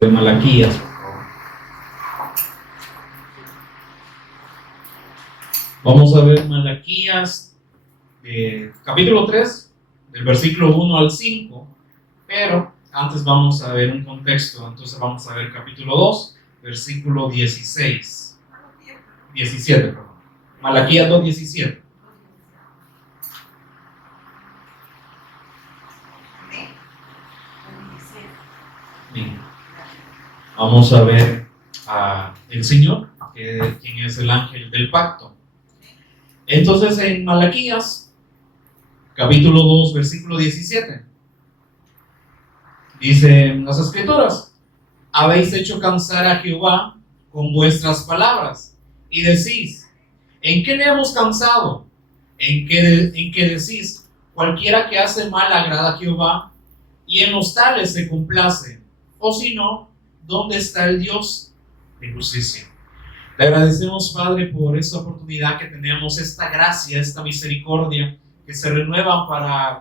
De Malaquías, por favor. Vamos a ver Malaquías, capítulo 3, del versículo 1 al 5, pero antes vamos a ver un contexto. Entonces vamos a ver capítulo 2, versículo 17, perdón. Malaquías 2:17. Bien. Vamos a ver el Señor, quien es el ángel del pacto. Entonces en Malaquías, capítulo 2, versículo 17, dicen las escrituras: habéis hecho cansar a Jehová con vuestras palabras, y decís: ¿en qué le hemos cansado? ¿En qué decís? Cualquiera que hace mal agrada a Jehová, y en los tales se complace. O si no, ¿dónde está el Dios de justicia? Le agradecemos, Padre, por esta oportunidad que tenemos, esta gracia, esta misericordia que se renueva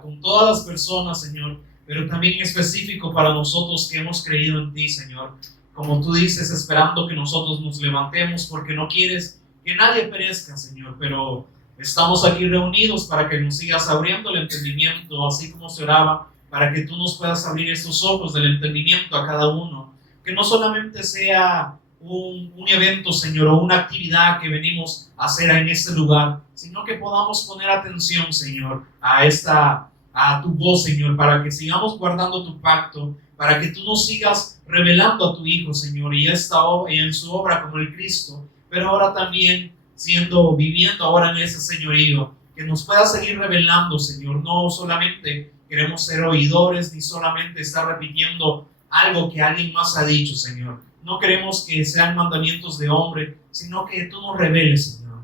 con todas las personas, Señor, pero también en específico para nosotros que hemos creído en ti, Señor. Como tú dices, esperando que nosotros nos levantemos, porque no quieres que nadie perezca, Señor, pero estamos aquí reunidos para que nos sigas abriendo el entendimiento, así como se oraba, para que tú nos puedas abrir estos ojos del entendimiento a cada uno, que no solamente sea un evento, Señor, o una actividad que venimos a hacer en este lugar, sino que podamos poner atención, Señor, a tu voz, Señor, para que sigamos guardando tu pacto, para que tú nos sigas revelando a tu Hijo, Señor, y en su obra como el Cristo, pero ahora también viviendo ahora en ese señorío, que nos pueda seguir revelando, Señor. No solamente queremos ser oidores, ni solamente estar repitiendo algo que alguien más ha dicho, Señor. No queremos que sean mandamientos de hombre, sino que tú nos reveles, Señor,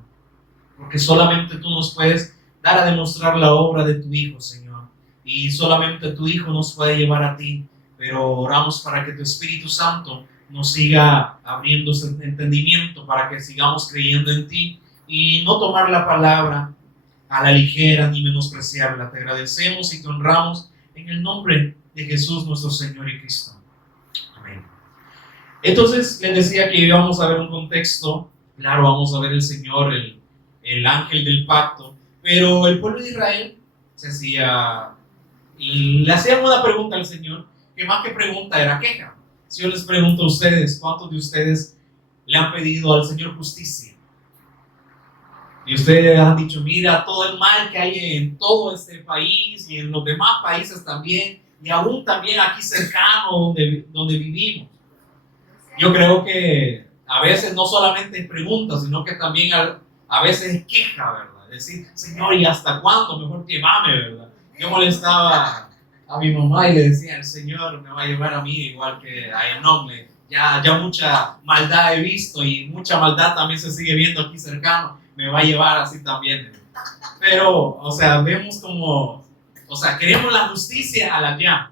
porque solamente tú nos puedes dar a demostrar la obra de tu Hijo, Señor, y solamente tu Hijo nos puede llevar a ti. Pero oramos para que tu Espíritu Santo nos siga abriendo ese entendimiento, para que sigamos creyendo en ti y no tomar la palabra a la ligera ni menospreciarla. Te agradecemos y te honramos en el nombre de Jesús nuestro Señor y Cristo. Amén. Entonces les decía que íbamos a ver un contexto. Claro, vamos a ver el Señor, el ángel del pacto, pero el pueblo de Israel le hacían una pregunta al Señor, que más que pregunta era queja. Si yo les pregunto a ustedes, ¿cuántos de ustedes le han pedido al Señor justicia? Y ustedes han dicho: mira todo el mal que hay en todo este país y en los demás países también, y aún también aquí cercano donde vivimos. Yo creo que a veces no solamente es pregunta, sino que también a veces es queja, ¿verdad? Decir: Señor, ¿y hasta cuándo? Mejor llévame, ¿verdad? Yo molestaba a mi mamá y le decía: el Señor me va a llevar a mí igual que a Enoch. Ya mucha maldad he visto, y mucha maldad también se sigue viendo aquí cercano. Me va a llevar así también. Pero, vemos como, queremos la justicia a la ya,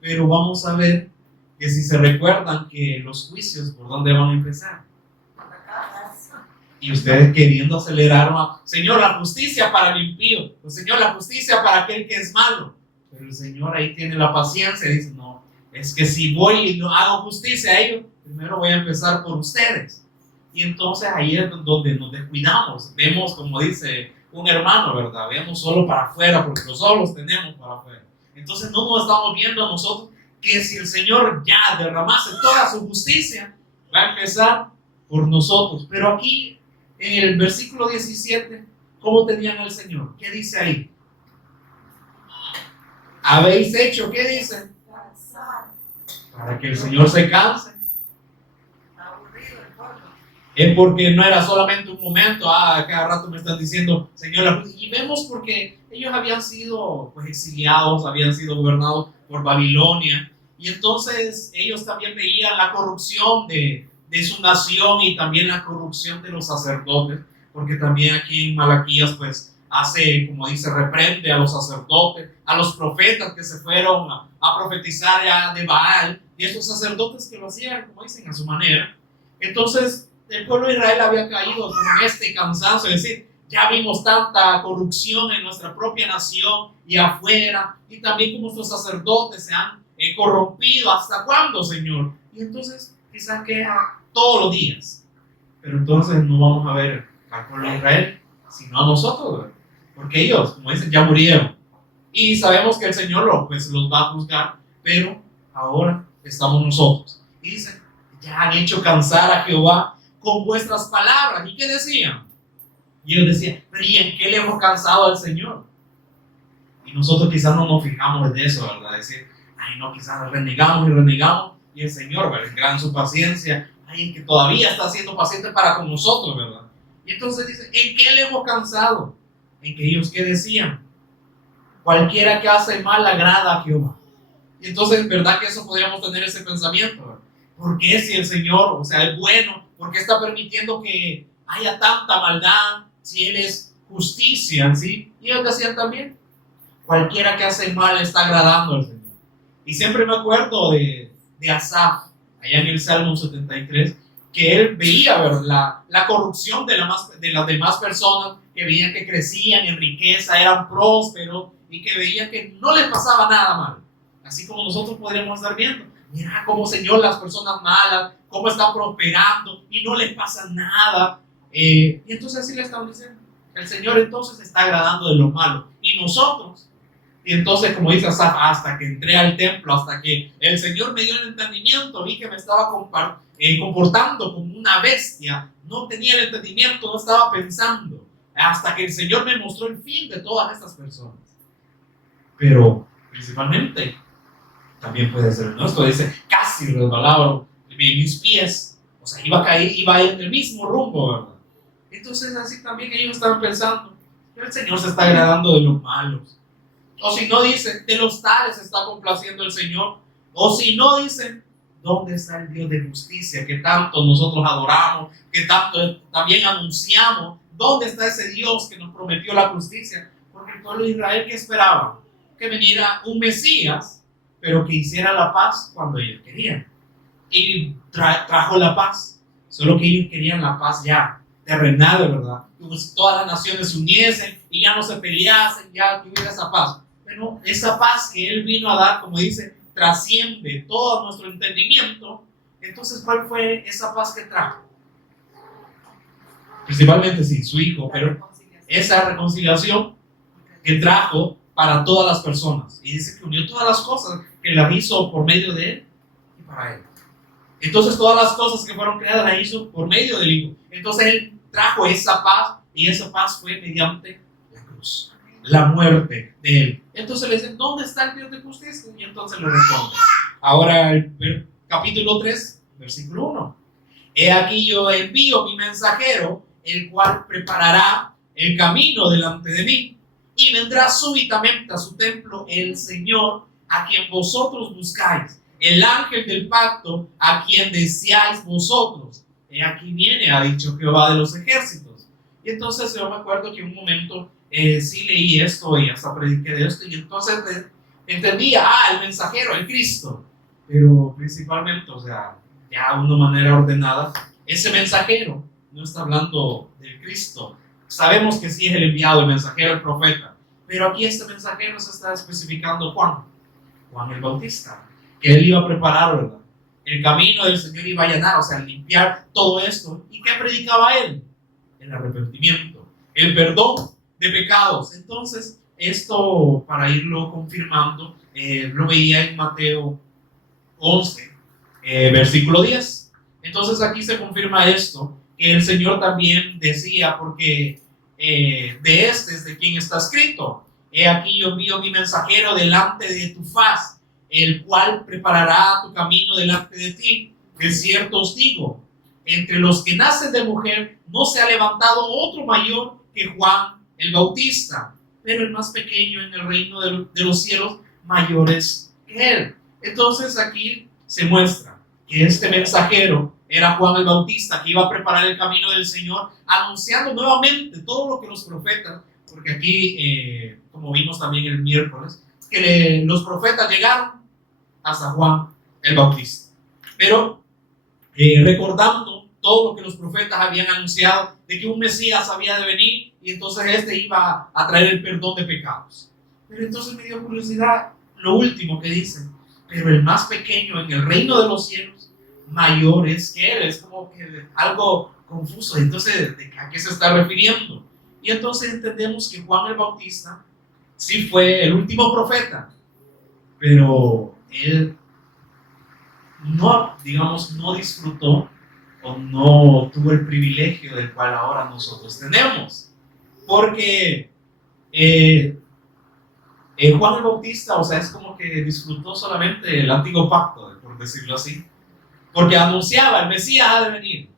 pero vamos a ver que si se recuerdan que los juicios, ¿por dónde van a empezar? Y ustedes queriendo acelerar más: Señor, la justicia para el impío, o Señor, la justicia para aquel que es malo. Pero el Señor ahí tiene la paciencia y dice: no, es que si voy y no hago justicia a ellos, primero voy a empezar por ustedes. Y entonces ahí es donde nos descuidamos. Vemos, como dice un hermano, ¿verdad? Vemos solo para afuera, porque los ojos tenemos para afuera. Entonces no nos estamos viendo a nosotros que si el Señor ya derramase toda su justicia, va a empezar por nosotros. Pero aquí en el versículo 17, ¿cómo tenían al Señor? ¿Qué dice ahí? Habéis hecho, ¿qué dice? Para que el Señor se canse. Es porque no era solamente un momento. Cada rato me están diciendo: Señor, y vemos porque ellos habían sido exiliados, habían sido gobernados por Babilonia, y entonces ellos también veían la corrupción de su nación, y también la corrupción de los sacerdotes, porque también aquí en Malaquías hace, como dice, reprende a los sacerdotes, a los profetas que se fueron a profetizar ya de Baal, y estos sacerdotes que lo hacían, como dicen, a su manera. Entonces el pueblo de Israel había caído como en este cansancio, es decir: ya vimos tanta corrupción en nuestra propia nación y afuera, y también como nuestros sacerdotes se han corrompido, ¿hasta cuándo, Señor? Y entonces quizás queda todos los días. Pero entonces no vamos a ver al pueblo de Israel, sino a nosotros, ¿verdad? Porque ellos, como dicen, ya murieron. Y sabemos que el Señor pues, los va a juzgar, pero ahora estamos nosotros. Y dicen, ya han hecho cansar a Jehová con vuestras palabras. ¿Y qué decían? Y ellos decían, pero ¿y en qué le hemos cansado al Señor? Y nosotros quizás no nos fijamos en eso, ¿verdad? Decir, ay no, quizás renegamos y renegamos. Y el Señor, ¿verdad? Gran su paciencia, ay, que todavía está siendo paciente para con nosotros, ¿verdad? Y entonces dice, ¿en qué le hemos cansado? En que ellos, ¿qué decían? Cualquiera que hace mal agrada a Jehová. Y entonces, ¿verdad que eso podríamos tener ese pensamiento? ¿Verdad? ¿Por qué si el Señor, o sea, es bueno, por qué está permitiendo que haya tanta maldad si Él es justicia, ¿sí? Y ellos decían también, cualquiera que hace mal está agradando al Señor. Y siempre me acuerdo de Asaf, allá en el Salmo 73, que él veía, ¿verdad? La corrupción de las demás personas, que veían que crecían en riqueza, eran prósperos, y que veían que no les pasaba nada mal. Así como nosotros podríamos estar viendo, mira cómo, Señor, las personas malas, cómo están prosperando y no les pasa nada. Y entonces así le estamos diciendo, el Señor entonces está agradando de lo malo. Y nosotros, y entonces como dice Asaf, hasta que entré al templo, hasta que el Señor me dio el entendimiento, vi que me estaba comportando como una bestia, no tenía el entendimiento, no estaba pensando, hasta que el Señor me mostró el fin de todas estas personas. Pero principalmente también puede ser nuestro, dice, casi resbalaba mis pies, o sea, iba a caer, iba en el mismo rumbo, ¿verdad? Entonces así también ellos estaban pensando, que el Señor se está agradando de los malos. O si no dicen, de los tales se está complaciendo el Señor. O si no dicen, ¿dónde está el Dios de justicia que tanto nosotros adoramos, que tanto también anunciamos? ¿Dónde está ese Dios que nos prometió la justicia? Porque el pueblo de Israel, ¿qué esperaba? Que viniera un Mesías, pero que hiciera la paz cuando ellos querían. Y trajo la paz. Solo que ellos querían la paz ya, terrenal, ¿verdad? Que todas las naciones se uniesen y ya no se peleasen, ya que hubiera esa paz. Pero esa paz que Él vino a dar, como dice, trasciende todo nuestro entendimiento. Entonces, ¿cuál fue esa paz que trajo? Principalmente sí, su Hijo, pero esa reconciliación que trajo para todas las personas. Y dice que unió todas las cosas, que las hizo por medio de Él y para Él. Entonces, todas las cosas que fueron creadas las hizo por medio del Hijo. Entonces, Él trajo esa paz, y esa paz fue mediante la cruz, la muerte de Él. Entonces le dicen, ¿dónde está el Dios de justicia? Y entonces le responde. Ahora el capítulo 3, versículo 1. He aquí yo envío mi mensajero, el cual preparará el camino delante de mí, y vendrá súbitamente a su templo el Señor, a quien vosotros buscáis, el ángel del pacto, a quien deseáis vosotros. He aquí viene, ha dicho Jehová de los ejércitos. Y entonces yo me acuerdo que un momento sí leí esto y hasta prediqué de esto, y entonces entendía, el mensajero, el Cristo. Pero principalmente, o sea, ya de una manera ordenada, ese mensajero no está hablando del Cristo. Sabemos que sí es el enviado, el mensajero, el profeta, pero aquí este mensajero se está especificando Juan el Bautista, que él iba a preparar, ¿verdad? El camino del Señor iba a allanar, o sea, limpiar todo esto. ¿Y qué predicaba él? El arrepentimiento, el perdón de pecados. Entonces, esto, para irlo confirmando, lo veía en Mateo 11, versículo 10. Entonces, aquí se confirma esto, que el Señor también decía, porque de este es de quien está escrito. He aquí yo envío mi mensajero delante de tu faz, el cual preparará tu camino delante de ti. De cierto os digo, entre los que nacen de mujer no se ha levantado otro mayor que Juan el Bautista, pero el más pequeño en el reino de los cielos mayor es que él. Entonces aquí se muestra que este mensajero era Juan el Bautista, que iba a preparar el camino del Señor, anunciando nuevamente todo lo que los profetas, porque aquí, como vimos también el miércoles, que los profetas llegaron hasta Juan el Bautista, pero recordando todo lo que los profetas habían anunciado de que un Mesías había de venir y entonces este iba a traer el perdón de pecados. Pero entonces me dio curiosidad lo último que dice, pero el más pequeño en el reino de los cielos, mayor es que él. Es como que algo confuso. Entonces, ¿a qué se está refiriendo? Y entonces entendemos que Juan el Bautista sí fue el último profeta, pero él no, digamos, no disfrutó o no tuvo el privilegio del cual ahora nosotros tenemos. Porque Juan el Bautista, o sea, es como que disfrutó solamente el antiguo pacto, por decirlo así, porque anunciaba el Mesías ha de venir.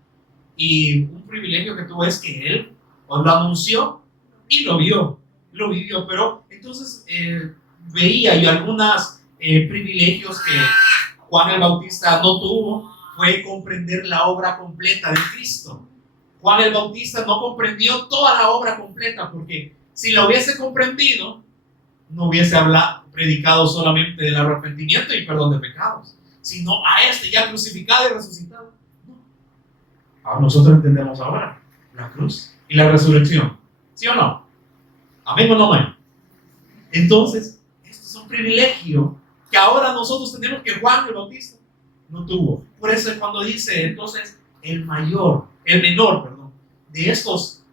Y un privilegio que tuvo es que él lo anunció y lo vio, lo vivió. Pero entonces veía yo algunos privilegios que Juan el Bautista no tuvo. Fue comprender la obra completa de Cristo. Juan el Bautista no comprendió toda la obra completa, porque si la hubiese comprendido, no hubiese predicado solamente del arrepentimiento y perdón de pecados, sino a este ya crucificado y resucitado. Ahora nosotros entendemos ahora la cruz y la resurrección, ¿sí o no? Amén o no amén. Entonces, esto es un privilegio que ahora nosotros tenemos que Juan el Bautista no tuvo. Por eso es cuando dice entonces el menor, de estos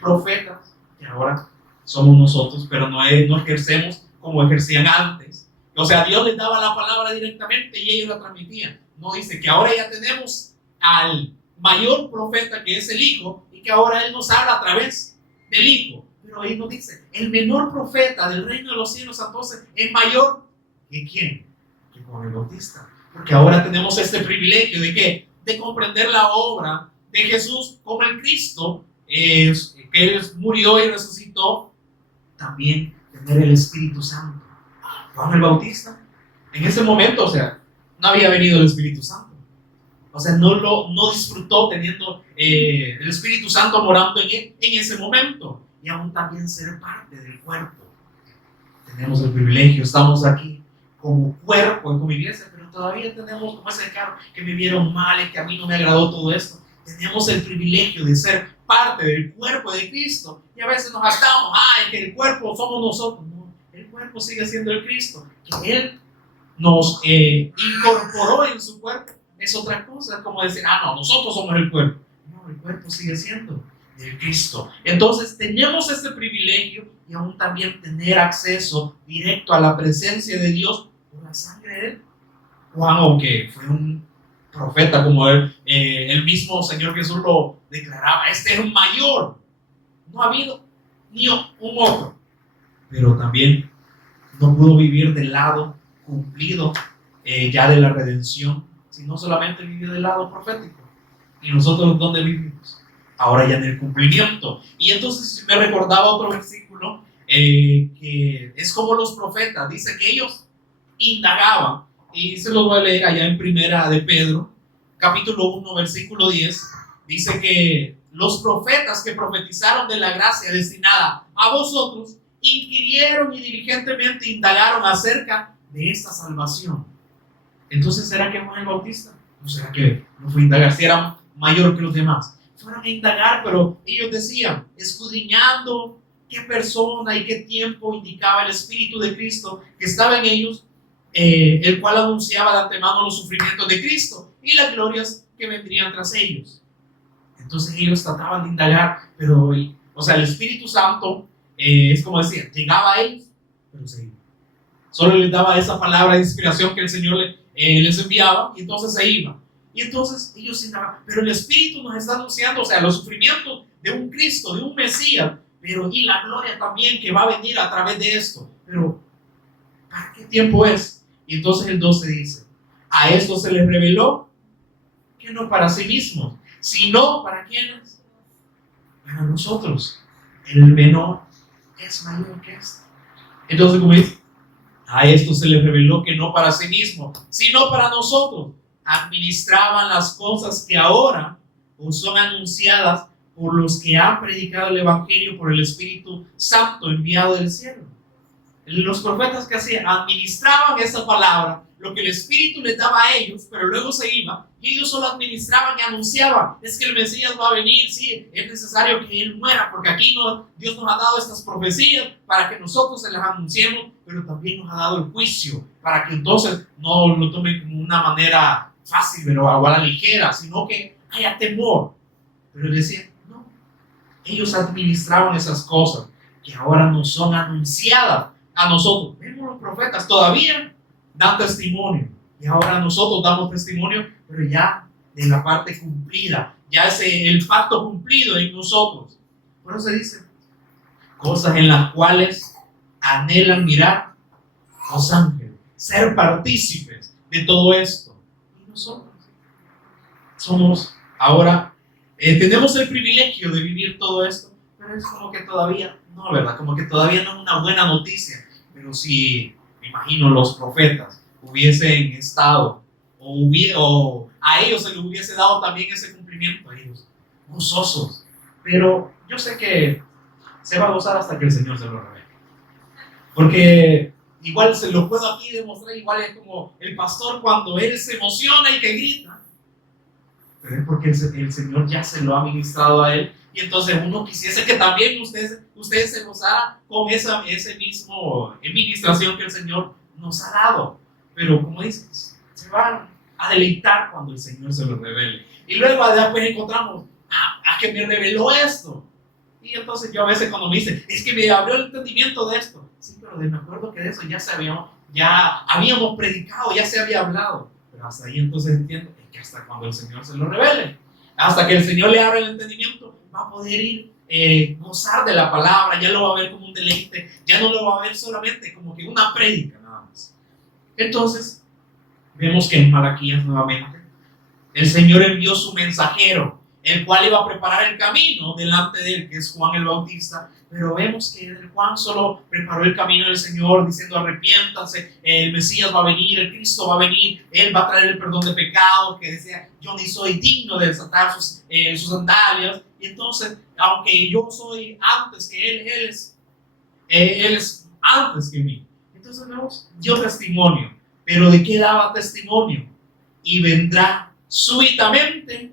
profetas que ahora somos nosotros, pero no ejercemos como ejercían antes. O sea, Dios les daba la palabra directamente y ellos la transmitían. No, dice que ahora ya tenemos al mayor profeta, que es el Hijo, y que ahora Él nos habla a través del Hijo. Pero ahí nos dice, el menor profeta del reino de los cielos, entonces, es mayor que ¿quién? Que Juan el Bautista. Porque ahora tenemos este privilegio de ¿qué? De comprender la obra de Jesús como el Cristo, que Él murió y resucitó. También tener el Espíritu Santo. Juan el Bautista, en ese momento, o sea, no había venido el Espíritu Santo. O sea, no disfrutó teniendo el Espíritu Santo morando en él en ese momento. Y aún también ser parte del cuerpo. Tenemos el privilegio, estamos aquí como cuerpo, como iglesia, pero todavía tenemos como ese carro que me vieron mal y que a mí no me agradó todo esto. Tenemos el privilegio de ser parte del cuerpo de Cristo. Y a veces nos jactamos, que el cuerpo somos nosotros. No, el cuerpo sigue siendo el Cristo. Que Él nos incorporó en su cuerpo. Es otra cosa, como decir, no, nosotros somos el cuerpo. No, el cuerpo sigue siendo del Cristo. Entonces tenemos este privilegio y aún también tener acceso directo a la presencia de Dios por la sangre de Él. Juan, aunque fue un profeta como él, el mismo Señor Jesús lo declaraba, este es un mayor. No ha habido ni un otro. Pero también no pudo vivir del lado cumplido ya de la redención, sino solamente vivió del lado profético. ¿Y nosotros dónde vivimos? Ahora ya en el cumplimiento. Y entonces me recordaba otro versículo que es como los profetas. Dice que ellos indagaban, y se los voy a leer allá en Primera de Pedro, capítulo 1, versículo 10. Dice que los profetas que profetizaron de la gracia destinada a vosotros inquirieron y diligentemente indagaron acerca de esta salvación. Entonces, ¿será que Juan el Bautista? ¿No será que no fue a indagar si era mayor que los demás? Fueron a indagar, pero ellos decían, escudriñando qué persona y qué tiempo indicaba el Espíritu de Cristo que estaba en ellos, el cual anunciaba de antemano los sufrimientos de Cristo y las glorias que vendrían tras ellos. Entonces ellos trataban de indagar, pero, o sea, el Espíritu Santo, es como decía, llegaba a ellos, pero se iba. Solo les daba esa palabra de inspiración que el Señor les enviaba, y entonces se iba. Y entonces ellos indagaban, pero el Espíritu nos está anunciando, o sea, los sufrimientos de un Cristo, de un Mesías, pero y la gloria también que va a venir a través de esto. Pero, ¿para qué tiempo es? Y entonces el 12 dice, a esto se les reveló que no para sí mismos, sino para quienes, para nosotros. El menor es mayor que este. Entonces, como dice, a esto se les reveló que no para sí mismo, sino para nosotros. Administraban las cosas que ahora os son anunciadas por los que han predicado el Evangelio por el Espíritu Santo enviado del cielo. Los profetas que hacían, administraban esa palabra, lo que el Espíritu les daba a ellos, pero luego se iba y ellos solo administraban y anunciaban, es que el Mesías va a venir, sí, es necesario que Él muera, porque aquí Dios nos ha dado estas profecías para que nosotros se las anunciemos, pero también nos ha dado el juicio para que entonces no lo tomen como una manera fácil, pero a la ligera, sino que haya temor. Pero él decía, no, ellos administraban esas cosas que ahora nos son anunciadas a nosotros. Vemos los profetas todavía dan testimonio, y ahora nosotros damos testimonio, pero ya de la parte cumplida, ya es el pacto cumplido en nosotros. Por eso se dice, cosas en las cuales anhelan mirar los ángeles, ser partícipes de todo esto. Y nosotros somos ahora, tenemos el privilegio de vivir todo esto, pero es como que todavía no, ¿verdad? Como que todavía no es una buena noticia. Pero si, me imagino, los profetas hubiesen estado, o a ellos se les hubiese dado también ese cumplimiento, a ellos, gozosos. Pero yo sé que se va a gozar hasta que el Señor se lo revele. Porque igual se lo puedo aquí demostrar, igual es como el pastor cuando él se emociona y que grita. Pero es porque el Señor ya se lo ha ministrado a él. Y entonces uno quisiese que también ustedes se gozaran con ese mismo administración que el Señor nos ha dado. Pero como dices, se van a deleitar cuando el Señor se lo revele. Y luego después encontramos, que me reveló esto. Y entonces yo a veces cuando me dicen, es que me abrió el entendimiento de esto. Sí, pero me acuerdo que de eso ya habíamos predicado, ya se había hablado. Pero hasta ahí entonces entiendo que hasta cuando el Señor se lo revele, hasta que el Señor le abra el entendimiento, va a poder ir, gozar de la palabra, ya lo va a ver como un deleite, ya no lo va a ver solamente como que una prédica nada más. Entonces, vemos que en Malaquías nuevamente, el Señor envió su mensajero, el cual iba a preparar el camino delante de él, que es Juan el Bautista. Pero vemos que Juan solo preparó el camino del Señor diciendo arrepiéntanse, el Mesías va a venir, el Cristo va a venir, Él va a traer el perdón de pecados, que decía yo ni soy digno de desatar sus sandalias. Y entonces, aunque yo soy antes que Él es antes que mí. Entonces vemos, dio testimonio. Pero ¿de qué daba testimonio? Y vendrá súbitamente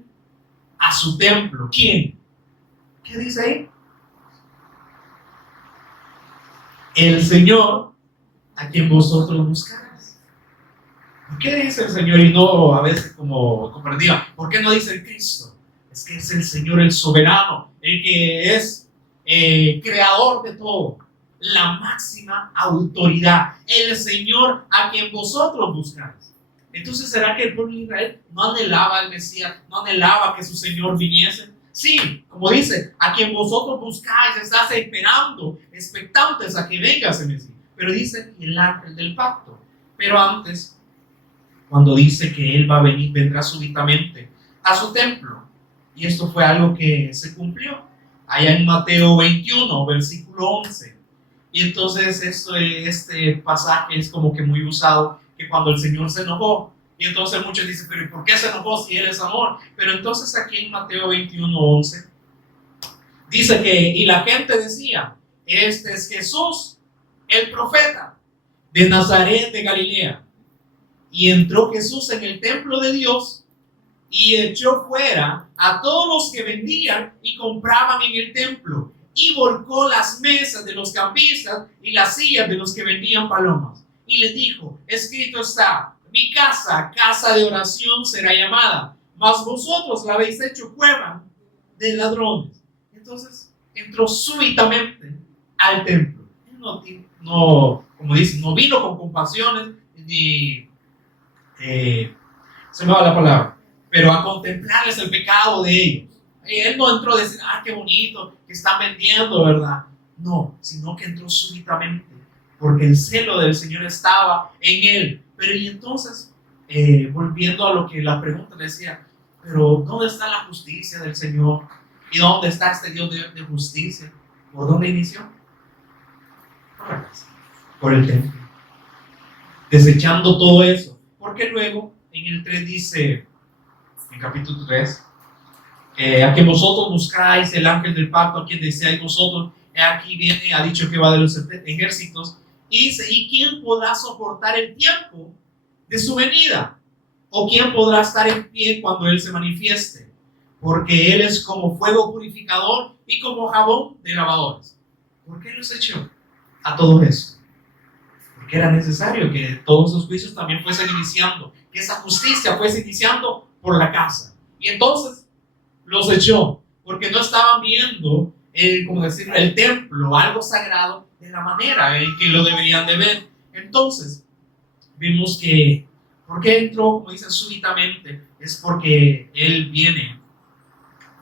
a su templo. ¿Quién? ¿Qué dice ahí? El Señor a quien vosotros buscáis. ¿Por qué dice el Señor y no a veces como comprendía? ¿Por qué no dice el Cristo? Es que es el Señor el soberano, el que es creador de todo, la máxima autoridad, el Señor a quien vosotros buscáis. Entonces, ¿será que el pueblo de Israel no anhelaba al Mesías, no anhelaba que su Señor viniese? Sí, como dice, a quien vosotros buscáis, estás esperando, expectantes a que venga ese Mesías. Pero dice el ángel del pacto. Pero antes, cuando dice que Él va a venir, vendrá súbitamente a su templo. Y esto fue algo que se cumplió allá en Mateo 21, versículo 11. Y entonces este pasaje es como que muy usado, que cuando el Señor se enojó, y entonces muchos dicen, pero ¿por qué se enojó si Él es amor? Pero entonces aquí en Mateo 21, 11, dice que, y la gente decía, este es Jesús, el profeta de Nazaret de Galilea. Y entró Jesús en el templo de Dios y echó fuera a todos los que vendían y compraban en el templo, y volcó las mesas de los cambistas y las sillas de los que vendían palomas. Y les dijo, escrito está, mi casa, casa de oración será llamada, mas vosotros la habéis hecho cueva de ladrones. Entonces entró súbitamente al templo. No, como dicen, no vino con compasiones, ni, se me va la palabra, pero a contemplarles el pecado de ellos. Él no entró a decir, qué bonito, que están vendiendo, ¿verdad? No, sino que entró súbitamente, porque el celo del Señor estaba en él. Pero y entonces, volviendo a lo que la pregunta decía, pero ¿dónde está la justicia del Señor? ¿Y dónde está este Dios de justicia? ¿Por dónde inició? Por la casa, por el templo. Desechando todo eso. Porque luego, en el 3 dice, en capítulo 3, a que vosotros buscáis el ángel del pacto, a quien deseáis vosotros, aquí viene, ha dicho que va de los ejércitos, y dice, ¿y quién podrá soportar el tiempo de su venida? ¿O quién podrá estar en pie cuando Él se manifieste? Porque Él es como fuego purificador y como jabón de lavadores. ¿Por qué los echó a todo eso? que era necesario que todos esos juicios también fuesen iniciando, que esa justicia fuese iniciando por la casa. Y entonces los echó, porque no estaban viendo, como decir, el templo, algo sagrado, de la manera en que lo deberían de ver. Entonces, vimos que, ¿por qué entró, como dicen, súbitamente? Es porque Él viene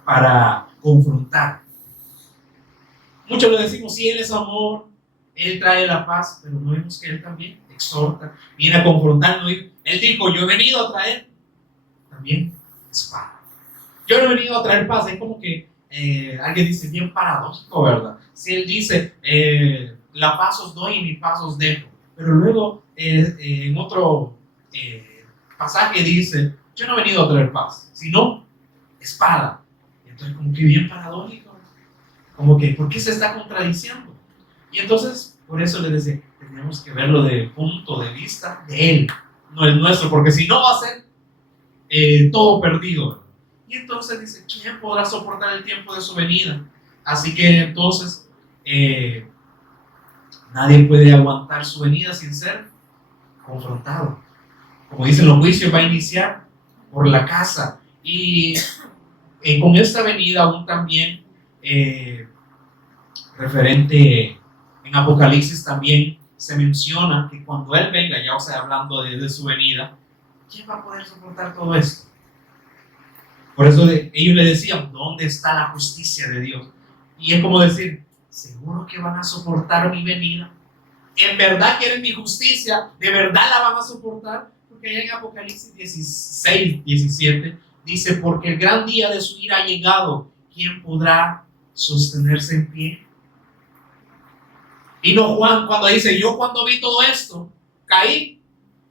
para confrontar. Muchos le decimos, si Él es amor, Él trae la paz, pero no vemos que Él también exhorta, viene a confrontar. Él dijo, yo he venido a traer también espada. Yo no he venido a traer paz. Es como que alguien dice, bien paradójico, ¿verdad? Si Él dice, la paz os doy y mi paz os dejo, pero luego en otro pasaje dice, yo no he venido a traer paz, sino espada. Entonces como que bien paradójico, como que ¿por qué se está contradiciendo? Y entonces por eso le decía, tenemos que verlo desde el punto de vista de Él, no el nuestro, porque si no va a ser todo perdido, ¿verdad? Y entonces dice, ¿quién podrá soportar el tiempo de su venida? Así que entonces nadie puede aguantar su venida sin ser confrontado. Como dicen los juicios, va a iniciar por la casa. Y con esta venida aún también referente en Apocalipsis también se menciona que cuando Él venga, ya o sea, hablando de su venida, ¿quién va a poder soportar todo esto? Por eso ellos le decían, ¿dónde está la justicia de Dios? Y es como decir, ¿seguro que van a soportar mi venida? ¿En verdad quieren mi justicia? ¿De verdad la van a soportar? Porque allá en Apocalipsis 16, 17 dice, porque el gran día de su ira ha llegado, ¿quién podrá sostenerse en pie? Y no Juan cuando dice, yo cuando vi todo esto, caí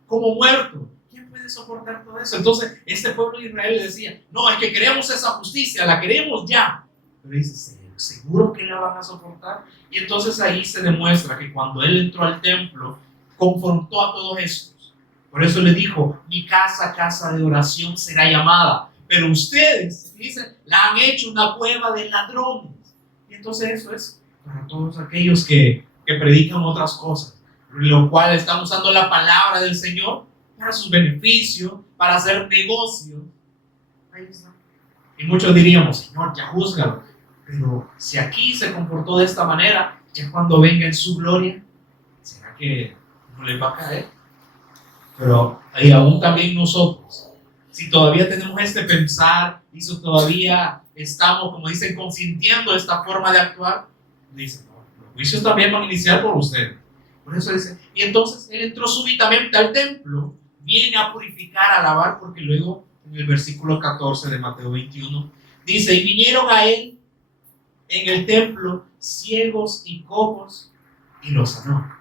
como muerto. ¿Quién puede soportar todo eso? Entonces, este pueblo de Israel le decía, no, es que queremos esa justicia, la queremos ya. Pero dice, ¿seguro que la van a soportar? Y entonces ahí se demuestra que cuando Él entró al templo, confrontó a todos estos. Por eso le dijo, mi casa, casa de oración será llamada. Pero ustedes, dicen, la han hecho una cueva de ladrones. Y entonces eso es para todos aquellos que predican otras cosas, lo cual están usando la palabra del Señor para sus beneficios, para hacer negocios. Ahí está. Y muchos diríamos, Señor, ya júzgalo. Pero si aquí se comportó de esta manera, ya cuando venga en su gloria, ¿será que no les va a caer? Pero ahí aún también nosotros, si todavía tenemos este pensar, y si todavía estamos, como dicen, consintiendo esta forma de actuar, dicen, no, los juicios también van a iniciar por usted. Por eso dice, y entonces Él entró súbitamente al templo, viene a purificar, a lavar, porque luego en el versículo 14 de Mateo 21 dice, y vinieron a Él en el templo ciegos y cojos y los sanó.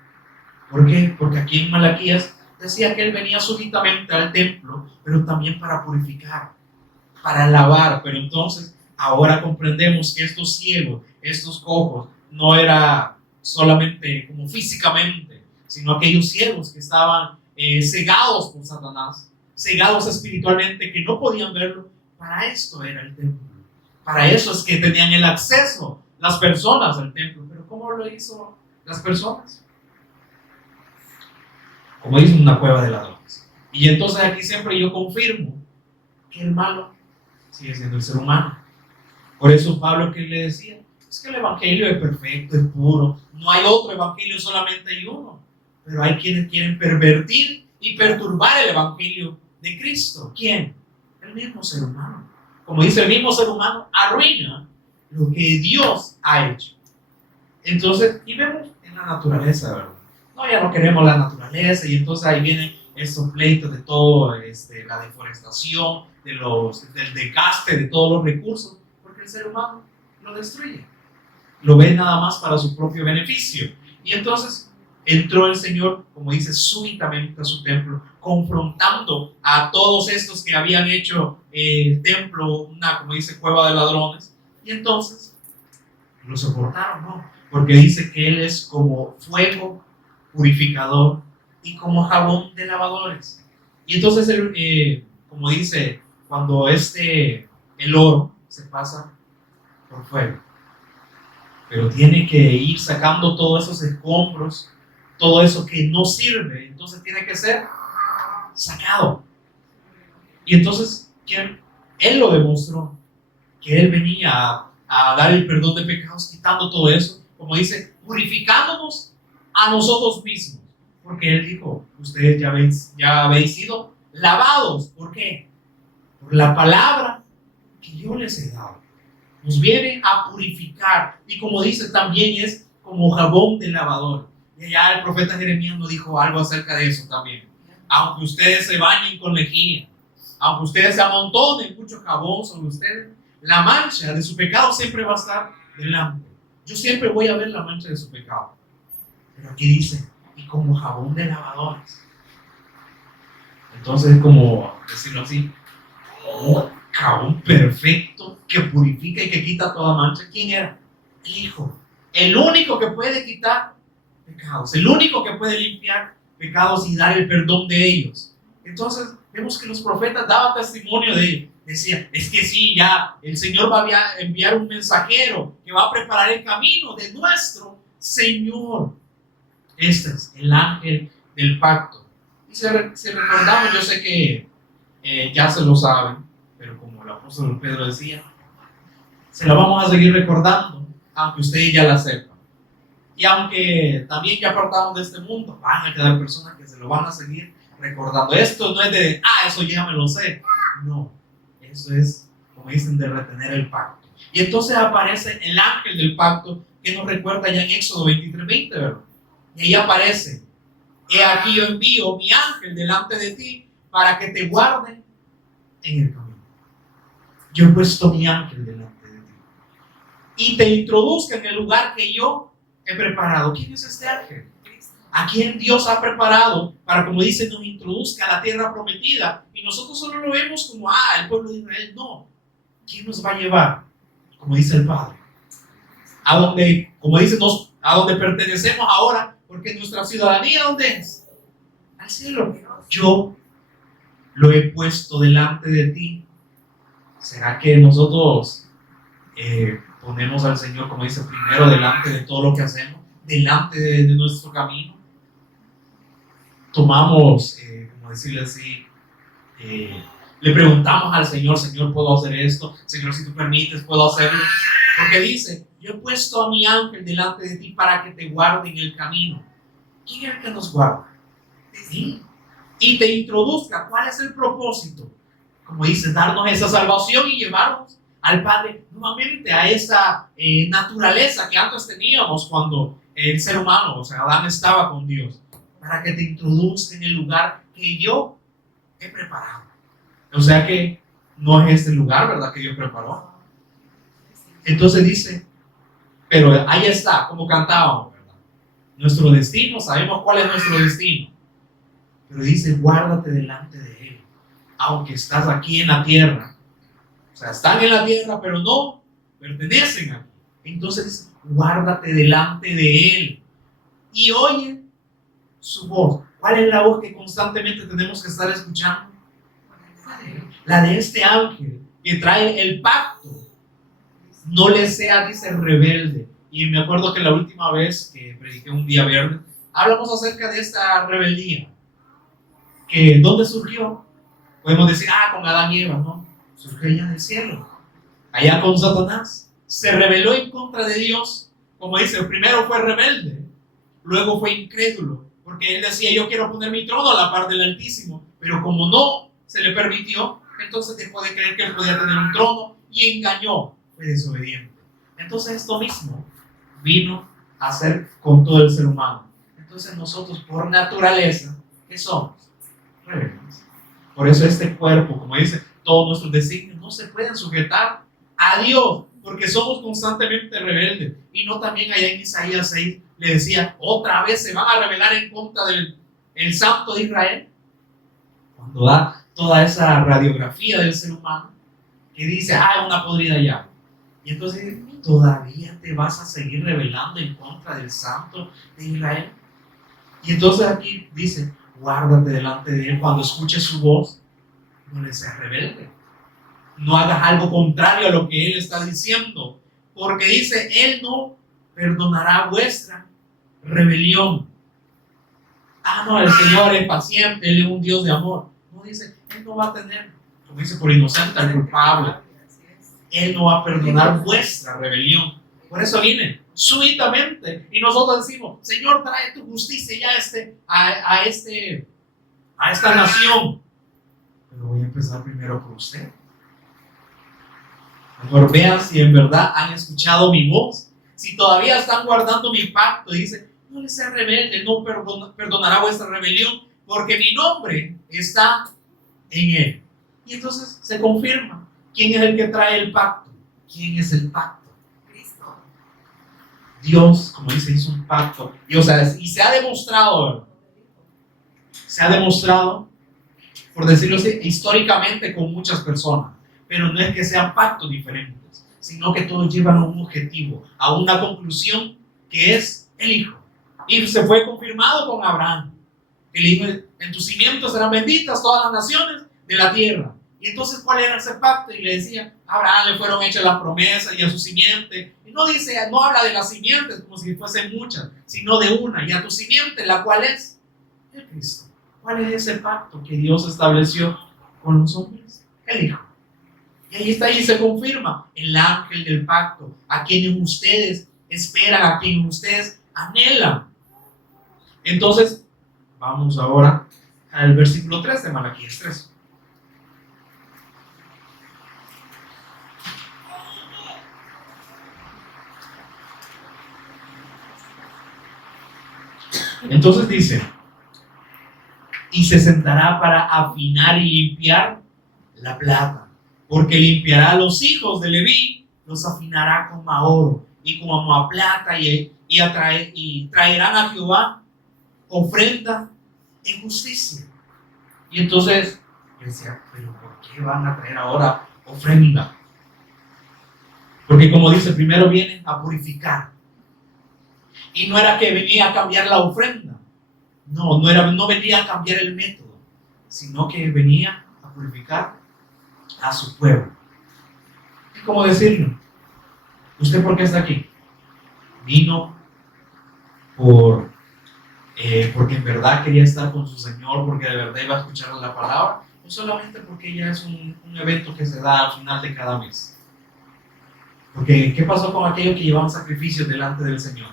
¿Por qué? Porque aquí en Malaquías decía que Él venía súbitamente al templo, pero también para purificar, para lavar. Pero entonces ahora comprendemos que estos ciegos, estos cojos, no era solamente como físicamente, sino aquellos ciegos que estaban cegados por Satanás, cegados espiritualmente, que no podían verlo. Para esto era el templo. Para eso es que tenían el acceso las personas al templo. Pero ¿cómo lo hizo las personas? Como hizo una cueva de ladrones. Y entonces aquí siempre yo confirmo que el malo sigue siendo el ser humano. Por eso Pablo que le decía, es que el evangelio es perfecto, es puro, no hay otro evangelio, solamente hay uno. Pero hay quienes quieren pervertir y perturbar el evangelio de Cristo. ¿Quién? El mismo ser humano. Como dice, el mismo ser humano arruina lo que Dios ha hecho. Entonces, y vemos en la naturaleza, ¿verdad? No, ya no queremos la naturaleza, y entonces ahí vienen estos pleitos de todo, la deforestación, del desgaste de todos los recursos, porque el ser humano lo destruye, lo ve nada más para su propio beneficio. Y entonces entró el Señor, como dice, súbitamente a su templo, confrontando a todos estos que habían hecho el templo una, como dice, cueva de ladrones. Y entonces lo soportaron, ¿no? Porque dice que Él es como fuego purificador y como jabón de lavadores. Y entonces, como dice, cuando el oro se pasa por fuego, pero tiene que ir sacando todos esos escombros todo eso que no sirve, entonces tiene que ser sacado. Y entonces, ¿quién? Él lo demostró, que Él venía a dar el perdón de pecados, quitando todo eso, como dice, purificándonos a nosotros mismos. Porque Él dijo, ustedes ya habéis sido lavados. ¿Por qué? Por la palabra que yo les he dado. Nos viene a purificar. Y como dice, también es como jabón de lavador. Y ya el profeta Jeremías nos dijo algo acerca de eso también. Aunque ustedes se bañen con lejía, aunque ustedes se amontonen mucho jabón sobre ustedes, la mancha de su pecado siempre va a estar delante. Yo siempre voy a ver la mancha de su pecado. Pero aquí dice, y como jabón de lavadores. Entonces, como decirlo así, un jabón perfecto que purifica y que quita toda mancha. ¿Quién era? El Hijo. El único que puede quitar pecados, el único que puede limpiar pecados y dar el perdón de ellos. Entonces, vemos que los profetas daban testimonio de ellos. Decía, es que sí, ya el Señor va a enviar un mensajero que va a preparar el camino de nuestro Señor. Este es el ángel del pacto. Y si recordamos, yo sé que ya se lo saben, pero como el apóstol Pedro decía, se lo vamos a seguir recordando, aunque ustedes ya la sepan. Y aunque también ya partamos de este mundo, van a quedar personas que se lo van a seguir recordando. Esto no es de, eso ya me lo sé. No, eso es, como dicen, de retener el pacto. Y entonces aparece el ángel del pacto que nos recuerda ya en Éxodo 23:20, ¿verdad? Y ahí aparece, he aquí yo envío mi ángel delante de ti para que te guarde en el camino. Yo he puesto mi ángel delante de ti y te introduzca en el lugar que yo he preparado. ¿Quién es este ángel? A quien Dios ha preparado para, como dice, nos introduzca a la tierra prometida. Y nosotros solo lo vemos como, el pueblo de Israel. No. ¿Quién nos va a llevar? Como dice el Padre. A donde, como dice, a donde pertenecemos ahora, porque nuestra ciudadanía, ¿dónde es? Al cielo. Yo lo he puesto delante de ti. ¿Será que nosotros ponemos al Señor, como dice, primero delante de todo lo que hacemos? Delante de nuestro camino. Tomamos, como decirle así, le preguntamos al Señor, Señor, ¿puedo hacer esto? Señor, si tú permites, ¿puedo hacerlo? Porque dice, yo he puesto a mi ángel delante de ti para que te guarde en el camino. ¿Quién es el que nos guarda? ¿Sí? Y te introduzca. ¿Cuál es el propósito? Como dice, darnos esa salvación y llevarnos al Padre nuevamente a esa naturaleza que antes teníamos cuando el ser humano, o sea, Adán estaba con Dios, para que te introduzca en el lugar que yo he preparado. O sea que no es este lugar, ¿verdad?, que Dios preparó. Entonces dice, pero ahí está, como cantábamos, ¿verdad? Nuestro destino, sabemos cuál es nuestro destino. Pero dice, guárdate delante de Él, aunque estás aquí en la tierra. O sea, están en la tierra, pero no pertenecen aquí. Entonces dice, guárdate delante de Él y oye su voz. ¿Cuál es la voz que constantemente tenemos que estar escuchando? La de este ángel que trae el pacto. No le sea, dice, rebelde. Y me acuerdo que la última vez que prediqué un día viernes, hablamos acerca de esta rebeldía. Que ¿dónde surgió? Podemos decir, con Adán y Eva, ¿no? Surgió allá del cielo. Allá con Satanás. Se rebeló en contra de Dios. Como dice, primero fue rebelde, luego fue incrédulo. Porque él decía, yo quiero poner mi trono a la par del Altísimo. Pero como no se le permitió, entonces dejó de creer que él podía tener un trono y engañó. Fue desobediente. Entonces esto mismo vino a hacer con todo el ser humano. Entonces nosotros por naturaleza, ¿qué somos? Rebeldes. Por eso este cuerpo, como dice, todos nuestros designios no se pueden sujetar a Dios, porque somos constantemente rebeldes. Y no también allá en Isaías 6 le decía, otra vez se van a rebelar en contra del Santo de Israel. Cuando da toda esa radiografía del ser humano, que dice, una podrida ya. Y entonces, ¿todavía te vas a seguir rebelando en contra del Santo de Israel? Y entonces aquí dice, guárdate delante de Él cuando escuches su voz, no le seas rebelde. No hagas algo contrario a lo que Él está diciendo, porque dice, Él no perdonará vuestra rebelión. No, el Señor es paciente, Él es un Dios de amor. No dice, Él no va a tener, como dice, por inocente al culpable. Él no va a perdonar vuestra rebelión. Por eso viene súbitamente y nosotros decimos, Señor, trae tu justicia ya a esta nación. Pero voy a empezar primero por usted. Mejor vean si en verdad han escuchado mi voz. Si todavía están guardando mi pacto, dice, no les sea rebelde, no perdonará vuestra rebelión, porque mi nombre está en él. Y entonces se confirma quién es el que trae el pacto. ¿Quién es el pacto? Cristo. Dios, como dice, hizo un pacto. Y se ha demostrado, por decirlo así, históricamente con muchas personas. Pero no es que sean pactos diferentes, sino que todos llevan a un objetivo, a una conclusión que es el Hijo. Y se fue confirmado con Abraham. El Hijo, en tus cimientos serán benditas todas las naciones de la tierra. Y entonces, ¿cuál era ese pacto? Y le decía, a Abraham le fueron hechas las promesas y a su simiente. Y no habla de las simientes como si fuesen muchas, sino de una. Y a tu simiente, la cual es el Cristo. ¿Cuál es ese pacto que Dios estableció con los hombres? El Hijo. Y ahí está, y se confirma el ángel del pacto, a quienes ustedes esperan, a quienes ustedes anhelan. Entonces, vamos ahora al versículo 3 de Malaquías 3. Entonces dice, y se sentará para afinar y limpiar la plata, porque limpiará a los hijos de Leví, los afinará como a oro y como a plata, y traerán a Jehová ofrenda en justicia. Y entonces yo decía, pero ¿por qué van a traer ahora ofrenda? Porque como dice, primero vienen a purificar. Y no era que venía a cambiar la ofrenda. No venía a cambiar el método, sino que venía a purificar a su pueblo. ¿Y cómo decirlo? ¿Usted por qué está aquí? Vino porque en verdad quería estar con su Señor, porque de verdad iba a escuchar la palabra, o solamente porque ya es un evento que se da al final de cada mes. Porque ¿qué pasó con aquellos que llevaban sacrificios delante del Señor?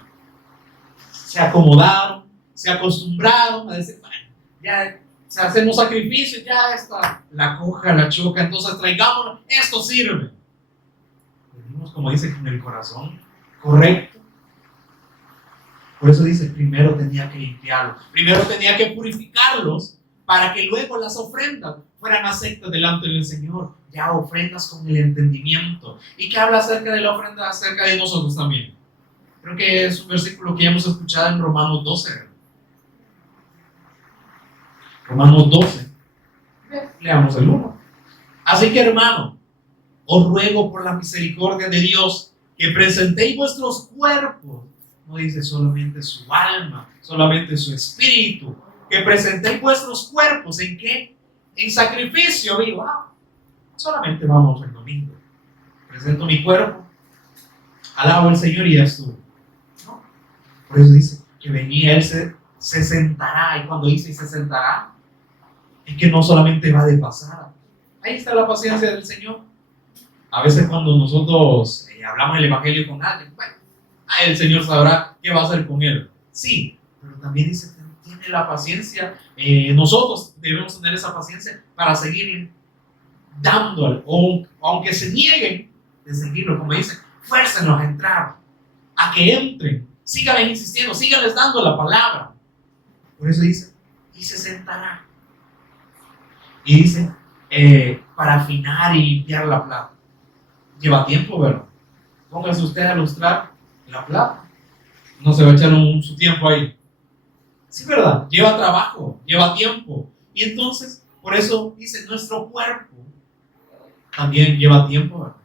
Se acomodaron, se acostumbraron a decir, bueno, ya hacemos sacrificios, ya está la coja, la choca, entonces traigámoslo, esto sirve. Venimos, como dice, con el corazón correcto. Por eso dice, primero tenía que limpiarlos, primero tenía que purificarlos, para que luego las ofrendas fueran aceptas delante del Señor. Ya ofrendas con el entendimiento. ¿Y qué habla acerca de la ofrenda? Acerca de nosotros también. Creo que es un versículo que ya hemos escuchado en Romanos 12. Romanos 12. Leamos el 1. Así que, hermano, os ruego por la misericordia de Dios que presentéis vuestros cuerpos. No dice solamente su alma, solamente su espíritu. Que presentéis vuestros cuerpos. ¿En qué? En sacrificio vivo. Solamente vamos el domingo. Presento mi cuerpo. Alabo al Señor y ya estuvo. ¿No? Por eso dice que venía Él se sentará. Y cuando dice se sentará, es que no solamente va de pasada. Ahí está la paciencia del Señor. A veces cuando nosotros hablamos el Evangelio con alguien, bueno, el Señor sabrá qué va a hacer con él. Sí, pero también dice que tiene la paciencia. Nosotros debemos tener esa paciencia para seguir dándole, aunque se nieguen de seguirlo, como dice, fuércenlos a entrar, a que entren, síganles insistiendo, síganles dando la palabra. Por eso dice, y se sentará. Y dice, para afinar y limpiar la plata. Lleva tiempo, ¿verdad? Póngase usted a ilustrar la plata. No se va a echar su tiempo ahí. Sí, ¿verdad? Lleva trabajo, lleva tiempo. Y entonces, por eso dice, nuestro cuerpo también lleva tiempo, ¿verdad?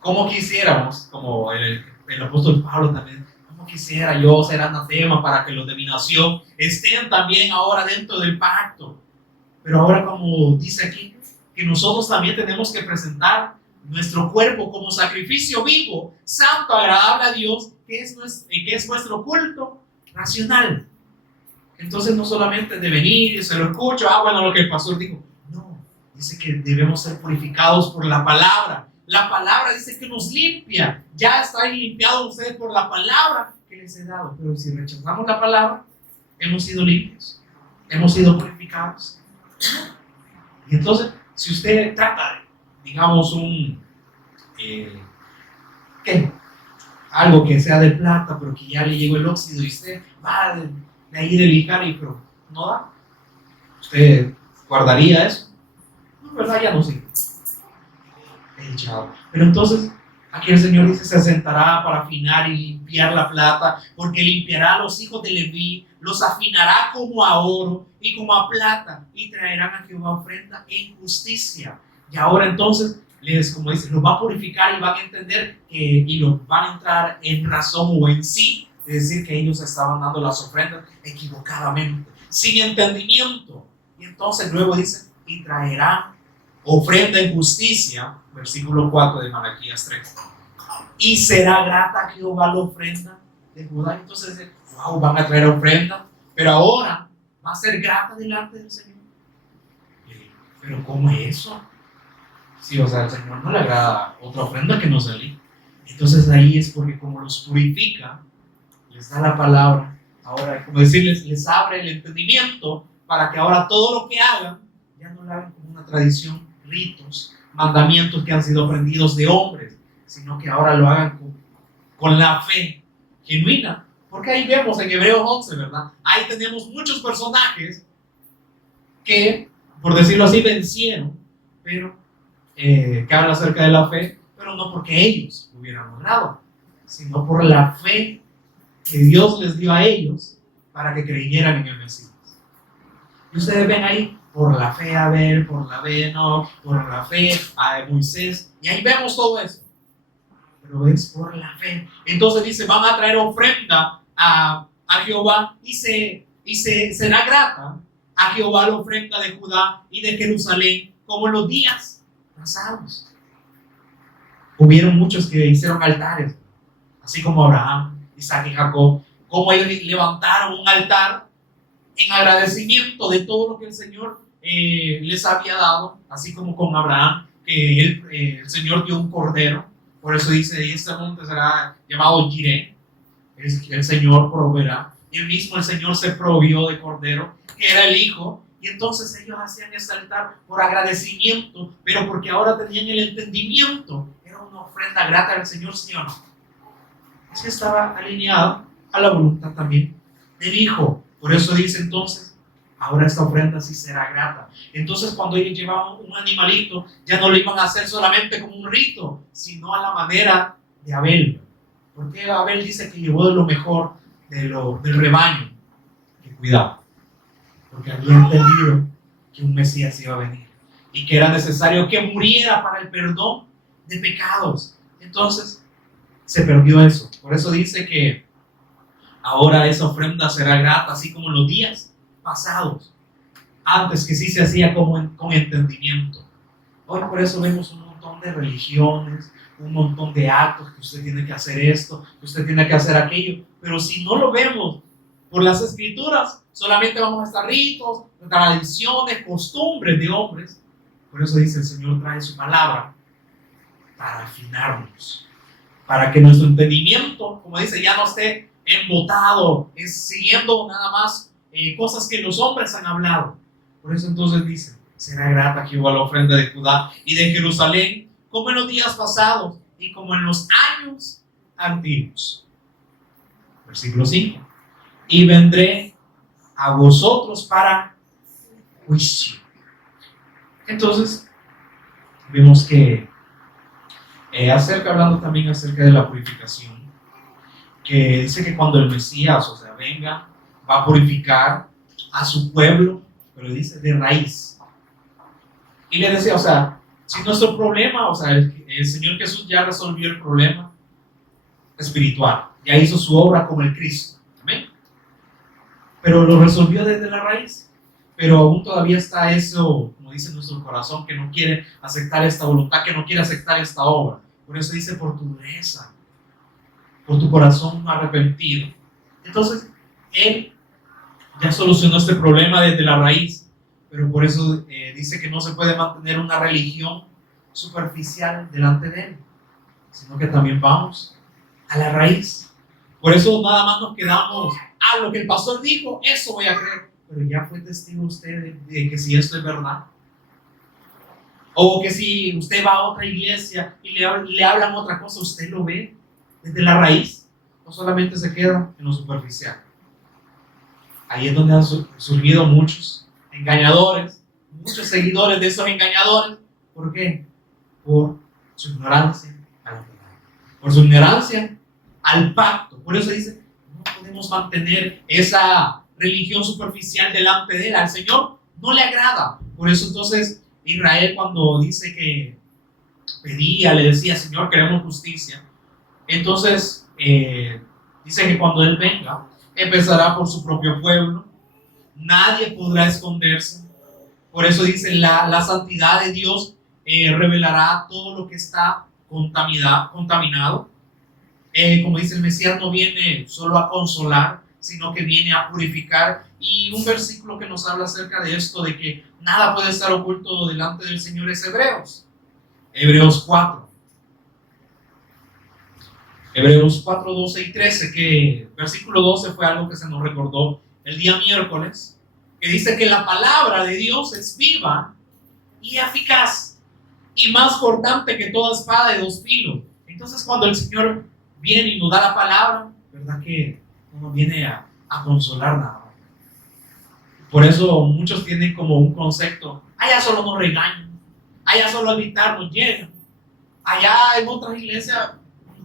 Como quisiéramos, como el apóstol Pablo también, como quisiera yo ser anatema para que los de mi nación estén también ahora dentro del pacto. Pero ahora, como dice aquí, que nosotros también tenemos que presentar nuestro cuerpo como sacrificio vivo, santo, agradable a Dios, que es nuestro culto racional. Entonces no solamente de venir y se lo escucho, bueno, lo que el pastor dijo. No, dice que debemos ser purificados por la palabra. La palabra dice que nos limpia. Ya están limpiados ustedes por la palabra que les he dado. Pero si rechazamos la palabra, hemos sido limpios, hemos sido purificados. Y entonces, si usted trata de, digamos, algo que sea de plata, pero que ya le llegó el óxido y usted va de ahí de lijar y pero no da, ¿usted guardaría eso? No, ¿verdad? Ya no sirve. Pero entonces, aquí el Señor dice, se sentará para afinar y limpiar la plata, porque limpiará a los hijos de Leví, los afinará como a oro y como a plata, y traerán a Jehová ofrenda en justicia. Y ahora entonces, como dice, los va a purificar y van a entender y los van a entrar en razón o en sí, es decir, que ellos estaban dando las ofrendas equivocadamente, sin entendimiento. Y entonces luego dice, y traerán ofrenda en justicia, versículo 4 de Malaquías 3. Y será grata a Jehová la ofrenda de Judá. Entonces, wow, van a traer ofrenda, pero ahora va a ser grata delante del Señor. Pero ¿cómo es eso? Sí, o sea, al Señor no le agrada otra ofrenda que no salí. Entonces ahí es porque como los purifica, les da la palabra, ahora como decirles, les abre el entendimiento para que ahora todo lo que hagan, ya no lo hagan como una tradición, ritos, mandamientos que han sido aprendidos de hombres, sino que ahora lo hagan con la fe genuina. Porque ahí vemos en Hebreos 11, ¿verdad? Ahí tenemos muchos personajes que, por decirlo así, vencieron, pero que hablan acerca de la fe, pero no porque ellos lo hubieran logrado, sino por la fe que Dios les dio a ellos para que creyeran en el Mesías. Y ustedes ven ahí, por la fe a Abel, por la fe Enoc, por la fe a Moisés, y ahí vemos todo eso. Pero es por la fe. Entonces dice, van a traer ofrenda a Jehová y será grata a Jehová la ofrenda de Judá y de Jerusalén, como en los días pasados. Hubieron muchos que hicieron altares, así como Abraham, Isaac y Jacob, como ellos levantaron un altar en agradecimiento de todo lo que el Señor les había dado, así como con Abraham, que el Señor dio un cordero. Por eso dice, y este monte será llamado Jireh, el Señor proveerá. Y el Señor se provió de cordero, que era el hijo. Y entonces ellos hacían ese altar por agradecimiento, pero porque ahora tenían el entendimiento. Era una ofrenda grata al Señor, ¿sí o no? Es que estaba alineado a la voluntad también del hijo. Por eso dice entonces, ahora esta ofrenda sí será grata. Entonces cuando ellos llevaban un animalito, ya no lo iban a hacer solamente como un rito, sino a la manera de Abel. Porque Abel dice que llevó de lo mejor del rebaño que cuidaba. Porque había entendido que un Mesías iba a venir y que era necesario que muriera para el perdón de pecados. Entonces se perdió eso. Por eso dice que ahora esa ofrenda será grata, así como en los días pasados, antes que sí se hacía con entendimiento. Hoy por eso vemos un montón de religiones, un montón de actos, que usted tiene que hacer esto, que usted tiene que hacer aquello, pero si no lo vemos por las escrituras, solamente vamos a estar ritos, tradiciones, costumbres de hombres. Por eso dice el Señor trae su palabra para afinarnos, para que nuestro entendimiento, como dice, ya no esté embotado, siguiendo nada más cosas que los hombres han hablado. Por eso entonces dice, será grata Jehová la ofrenda de Judá y de Jerusalén, como en los días pasados y como en los años antiguos. Versículo 5. Y vendré a vosotros para juicio. Entonces, vemos que hablando también acerca de la purificación, que dice que cuando el Mesías, o sea, venga, va a purificar a su pueblo, pero dice de raíz. Y le decía, o sea, si nuestro problema, o sea, el Señor Jesús ya resolvió el problema espiritual, ya hizo su obra como el Cristo, amén. Pero lo resolvió desde la raíz. Pero aún todavía está eso, como dice nuestro corazón, que no quiere aceptar esta voluntad, que no quiere aceptar esta obra. Por eso dice, por tu dureza, por tu corazón arrepentido. Entonces, Él ya solucionó este problema desde la raíz. Pero por eso dice que no se puede mantener una religión superficial delante de Él, sino que también vamos a la raíz. Por eso nada más nos quedamos a lo que el pastor dijo, eso voy a creer. Pero ya fue testigo usted de que si esto es verdad. O que si usted va a otra iglesia y le hablan otra cosa, usted lo ve desde la raíz. No solamente se queda en lo superficial. Ahí es donde han surgido muchos engañadores, muchos seguidores de esos engañadores. ¿Por qué? Por su ignorancia a la palabra, por su ignorancia al pacto. Por eso dice, no podemos mantener esa religión superficial delante de Él. Al Señor no le agrada. Por eso entonces Israel, cuando dice que pedía, le decía, Señor, queremos justicia, entonces dice que cuando Él venga, empezará por su propio pueblo. Nadie podrá esconderse. Por eso dice, la santidad de Dios revelará todo lo que está contaminado. Como dice, el Mesías no viene solo a consolar, sino que viene a purificar. Y un versículo que nos habla acerca de esto, de que nada puede estar oculto delante del Señor, es Hebreos 4. Hebreos 4, 12 y 13, que versículo 12 fue algo que se nos recordó el día miércoles, que dice que la palabra de Dios es viva y eficaz y más cortante que toda espada de dos filos. Entonces cuando el Señor viene y nos da la palabra, ¿verdad que no nos viene a consolar nada? Por eso muchos tienen como un concepto, allá solo nos regañan, allá solo a gritar nos llegan, allá en otras iglesias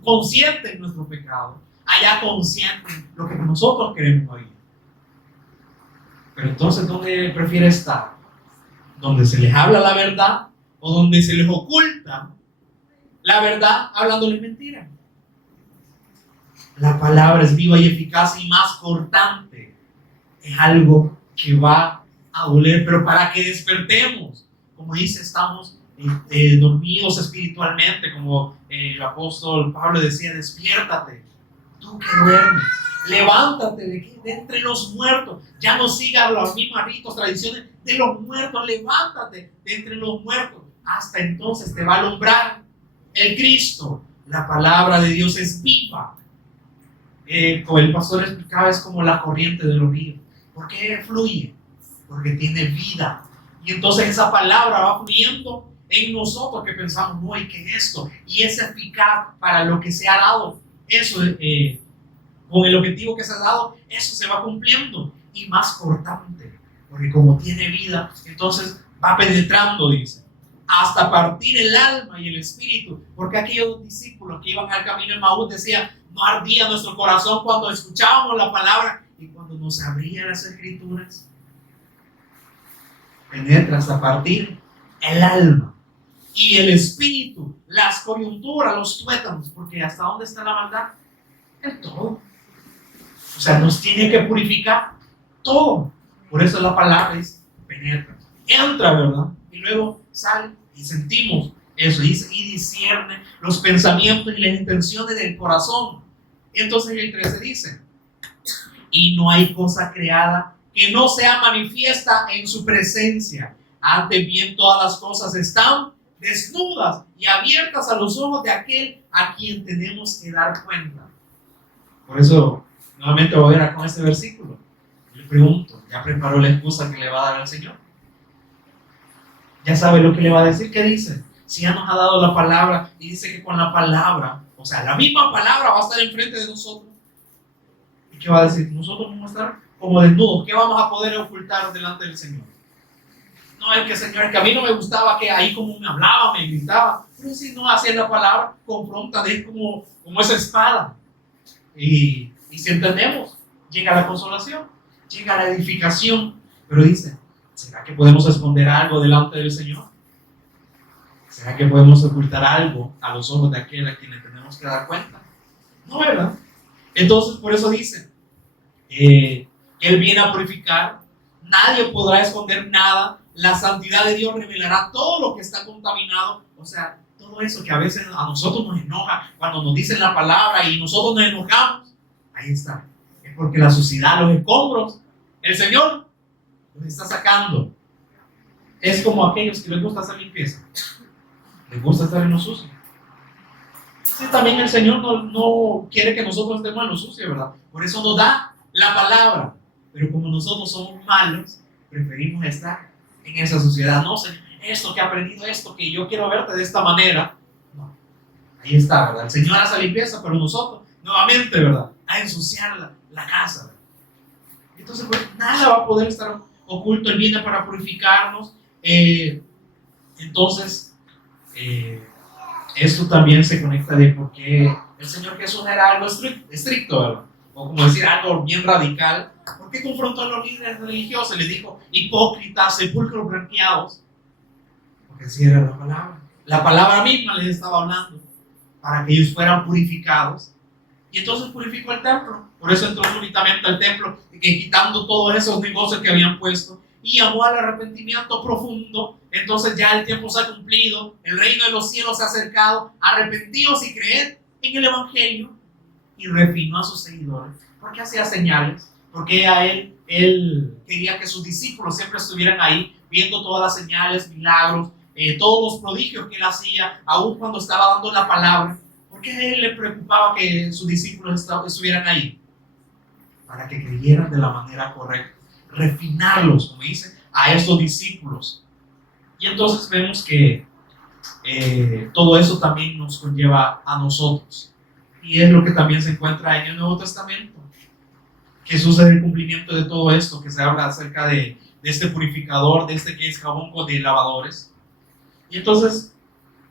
consienten nuestro pecado, allá consienten lo que nosotros queremos oír. Pero entonces, ¿dónde prefiere estar? ¿Donde se les habla la verdad o donde se les oculta la verdad hablándoles mentira? La palabra es viva y eficaz y más cortante. Es algo que va a doler, pero para que despertemos. Como dice, estamos dormidos espiritualmente, como el apóstol Pablo decía, despiértate, tú que duermes, levántate de entre los muertos, ya no sigas los mismos ritos, tradiciones de los muertos, levántate de entre los muertos, hasta entonces te va a alumbrar el Cristo. La palabra de Dios es viva, como el pastor explicaba, es como la corriente de los ríos. ¿Por qué fluye? Porque tiene vida, y entonces esa palabra va fluyendo en nosotros, que pensamos, no, ¿y qué es esto? Y es eficaz para lo que se ha dado. Eso, con el objetivo que se ha dado, eso se va cumpliendo. Y más cortante, porque como tiene vida, entonces va penetrando, dice, hasta partir el alma y el espíritu. Porque aquellos discípulos que iban al camino de Maús decían, no ardía nuestro corazón cuando escuchábamos la palabra y cuando nos abría las escrituras. Penetra hasta partir el alma y el espíritu, las coyunturas, los tuétanos, porque ¿hasta dónde está la maldad? En todo. O sea, nos tiene que purificar todo. Por eso la palabra es penetra, entra, ¿verdad? Y luego sale y sentimos eso, dice, y discierne los pensamientos y las intenciones del corazón. Entonces el 13 dice, y no hay cosa creada que no sea manifiesta en su presencia. Antes bien, todas las cosas están desnudas y abiertas a los ojos de aquel a quien tenemos que dar cuenta. Por eso, nuevamente voy a ir con este versículo. Le pregunto, ¿ya preparó la excusa que le va a dar al Señor? ¿Ya sabe lo que le va a decir? ¿Qué dice? Si ya nos ha dado la palabra y dice que con la palabra, o sea, la misma palabra va a estar enfrente de nosotros. ¿Y qué va a decir? Nosotros vamos a estar como desnudos. ¿Qué vamos a poder ocultar delante del Señor? No, es que Señor, es que a mí no me gustaba que ahí como me hablaba, me gritaba. Pero si no, así es la palabra, confronta, es como esa espada. Y si entendemos, llega la consolación, llega la edificación. Pero dice, ¿será que podemos esconder algo delante del Señor? ¿Será que podemos ocultar algo a los ojos de aquel a quien le tenemos que dar cuenta? No, ¿verdad? Entonces, por eso dice que Él viene a purificar. Nadie podrá esconder nada. La santidad de Dios revelará todo lo que está contaminado. O sea, todo eso que a veces a nosotros nos enoja, cuando nos dicen la palabra y nosotros nos enojamos, ahí está. Es porque la suciedad, los escombros, El Señor los está sacando. Es como aquellos que les gusta hacer limpieza. Les gusta estar en lo sucio. Sí, también el Señor no quiere que nosotros estemos en lo sucio, ¿verdad? Por eso nos da la palabra. Pero como nosotros somos malos, preferimos estar en esa suciedad. No, Señor, esto que he aprendido, esto que yo quiero verte de esta manera. No, ahí está, ¿verdad? El Señor hace limpieza, pero nosotros, nuevamente, ¿verdad? A ensuciar la casa, ¿verdad? Entonces, pues, nada va a poder estar oculto. Él viene para purificarnos. Entonces, esto también se conecta de por qué el Señor Jesús era algo estricto, ¿verdad? O como decir algo bien radical. ¿Por qué confrontó a los líderes religiosos? Les dijo, hipócritas, sepulcros blanqueados. Porque así era la palabra. La palabra misma les estaba hablando para que ellos fueran purificados. Y entonces purificó el templo. Por eso entró súbitamente al templo, quitando todos esos negocios que habían puesto. Y llamó al arrepentimiento profundo. Entonces ya el tiempo se ha cumplido. El reino de los cielos se ha acercado. Arrepentíos y creed en el evangelio. Y refinó a sus seguidores. Porque hacía señales. Porque a él quería que sus discípulos siempre estuvieran ahí, viendo todas las señales, milagros, todos los prodigios que él hacía, aún cuando estaba dando la palabra. ¿Por qué a él le preocupaba que sus discípulos estuvieran ahí? Para que creyeran de la manera correcta. Refinarlos, como dice, a estos discípulos. Y entonces vemos que todo eso también nos conlleva a nosotros. Y es lo que también se encuentra en el Nuevo Testamento. Jesús es el cumplimiento de todo esto que se habla acerca de este purificador, de este que es jabón de lavadores. Y entonces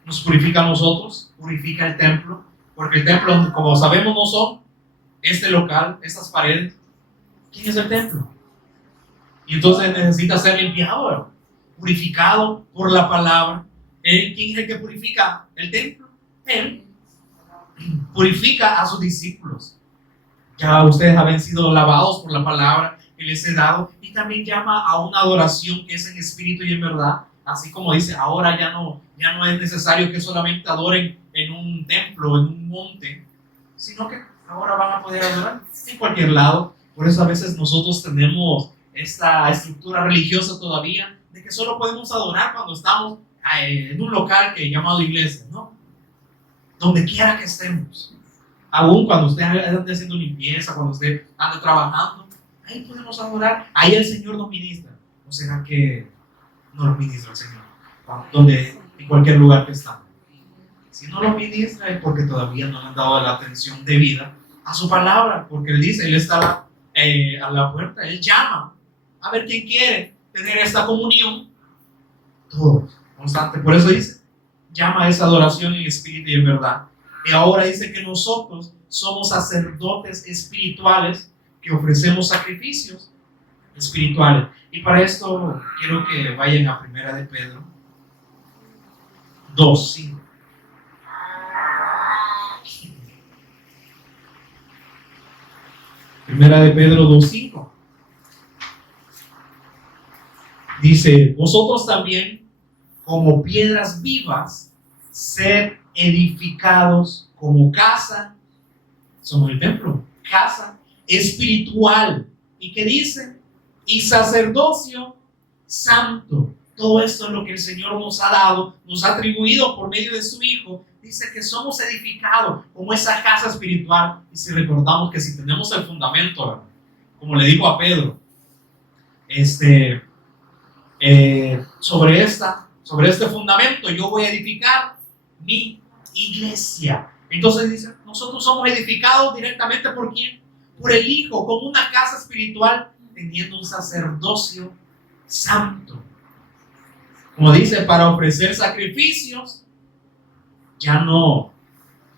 nos purifica a nosotros, purifica el templo, porque el templo, como sabemos, no son este local, estas paredes. ¿Quién es el templo? Y entonces necesita ser limpiado, ¿verdad? Purificado por la palabra. ¿Quién es el que purifica el templo? Él purifica a sus discípulos. Ya ustedes habían sido lavados por la palabra que les he dado, y también llama a una adoración que es en espíritu y en verdad, así como dice, ahora ya no es necesario que solamente adoren en un templo, en un monte, sino que ahora van a poder adorar en cualquier lado. Por eso a veces nosotros tenemos esta estructura religiosa todavía, de que solo podemos adorar cuando estamos en un local que llamado iglesia, ¿no? Donde quiera que estemos. Aún cuando usted ande haciendo limpieza, cuando usted ande trabajando, ahí podemos adorar. Ahí el Señor nos ministra. ¿O será que no nos ministra el Señor? En cualquier lugar que estamos. Si no lo ministra es porque todavía no le han dado la atención debida a su palabra. Porque Él dice, Él está a la puerta, Él llama a ver quién quiere tener esta comunión. Todos, constante. Por eso dice, llama a esa adoración en espíritu y en verdad. Y ahora dice que nosotros somos sacerdotes espirituales que ofrecemos sacrificios espirituales. Y para esto quiero que vayan a 1 de Pedro 2:5. Primera de Pedro 2:5. Dice, vosotros también, como piedras vivas, sed edificados como casa, somos el templo, casa espiritual. ¿Y qué dice? Y sacerdocio santo. Todo esto es lo que el Señor nos ha dado, nos ha atribuido por medio de su Hijo. Dice que somos edificados como esa casa espiritual. Y si recordamos que si tenemos el fundamento, como le digo a Pedro, sobre este fundamento yo voy a edificar mi iglesia. Entonces dice, nosotros somos edificados directamente ¿por quién? Por el Hijo, como una casa espiritual, teniendo un sacerdocio santo. Como dice, para ofrecer sacrificios, ya no,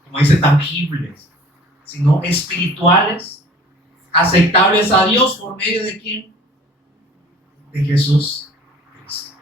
como dice, tangibles, sino espirituales, aceptables a Dios por medio de ¿quién? De Jesús Cristo.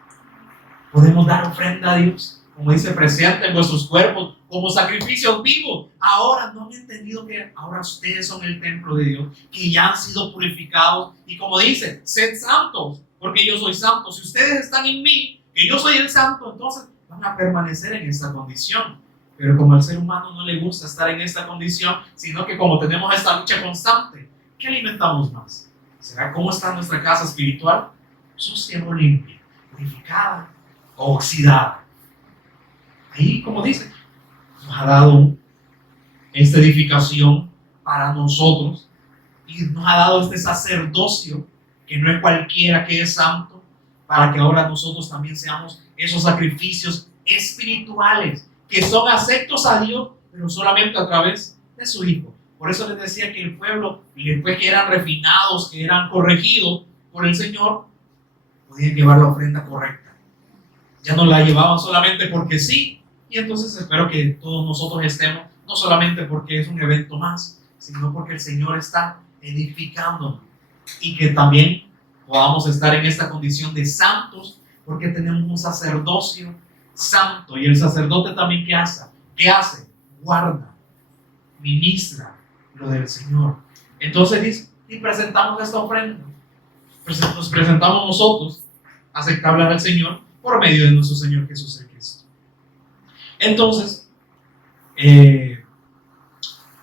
Podemos dar ofrenda a Dios. Como dice, presenten vuestros cuerpos como sacrificios vivos. Ahora no han entendido que ahora ustedes son el templo de Dios, que ya han sido purificados. Y como dice, sed santos, porque yo soy santo. Si ustedes están en mí, que yo soy el santo, entonces van a permanecer en esta condición. Pero como al ser humano no le gusta estar en esta condición, sino que como tenemos esta lucha constante, ¿qué alimentamos más? ¿Será cómo está nuestra casa espiritual? Sucia o limpia, purificada o oxidada. Ahí, como dice, nos ha dado esta edificación para nosotros y nos ha dado este sacerdocio, que no es cualquiera, que es santo, para que ahora nosotros también seamos esos sacrificios espirituales que son aceptos a Dios, pero solamente a través de su Hijo. Por eso les decía que el pueblo, después que eran refinados, que eran corregidos por el Señor, podían llevar la ofrenda correcta. Ya no la llevaban solamente porque sí. Y entonces espero que todos nosotros estemos, no solamente porque es un evento más, sino porque el Señor está edificándonos, y que también podamos estar en esta condición de santos, porque tenemos un sacerdocio santo. Y el sacerdote también, ¿qué hace? Guarda, ministra lo del Señor. Entonces dice, y presentamos esta ofrenda. Nos presentamos nosotros, aceptables al Señor, por medio de nuestro Señor Jesús el Cristo. Entonces,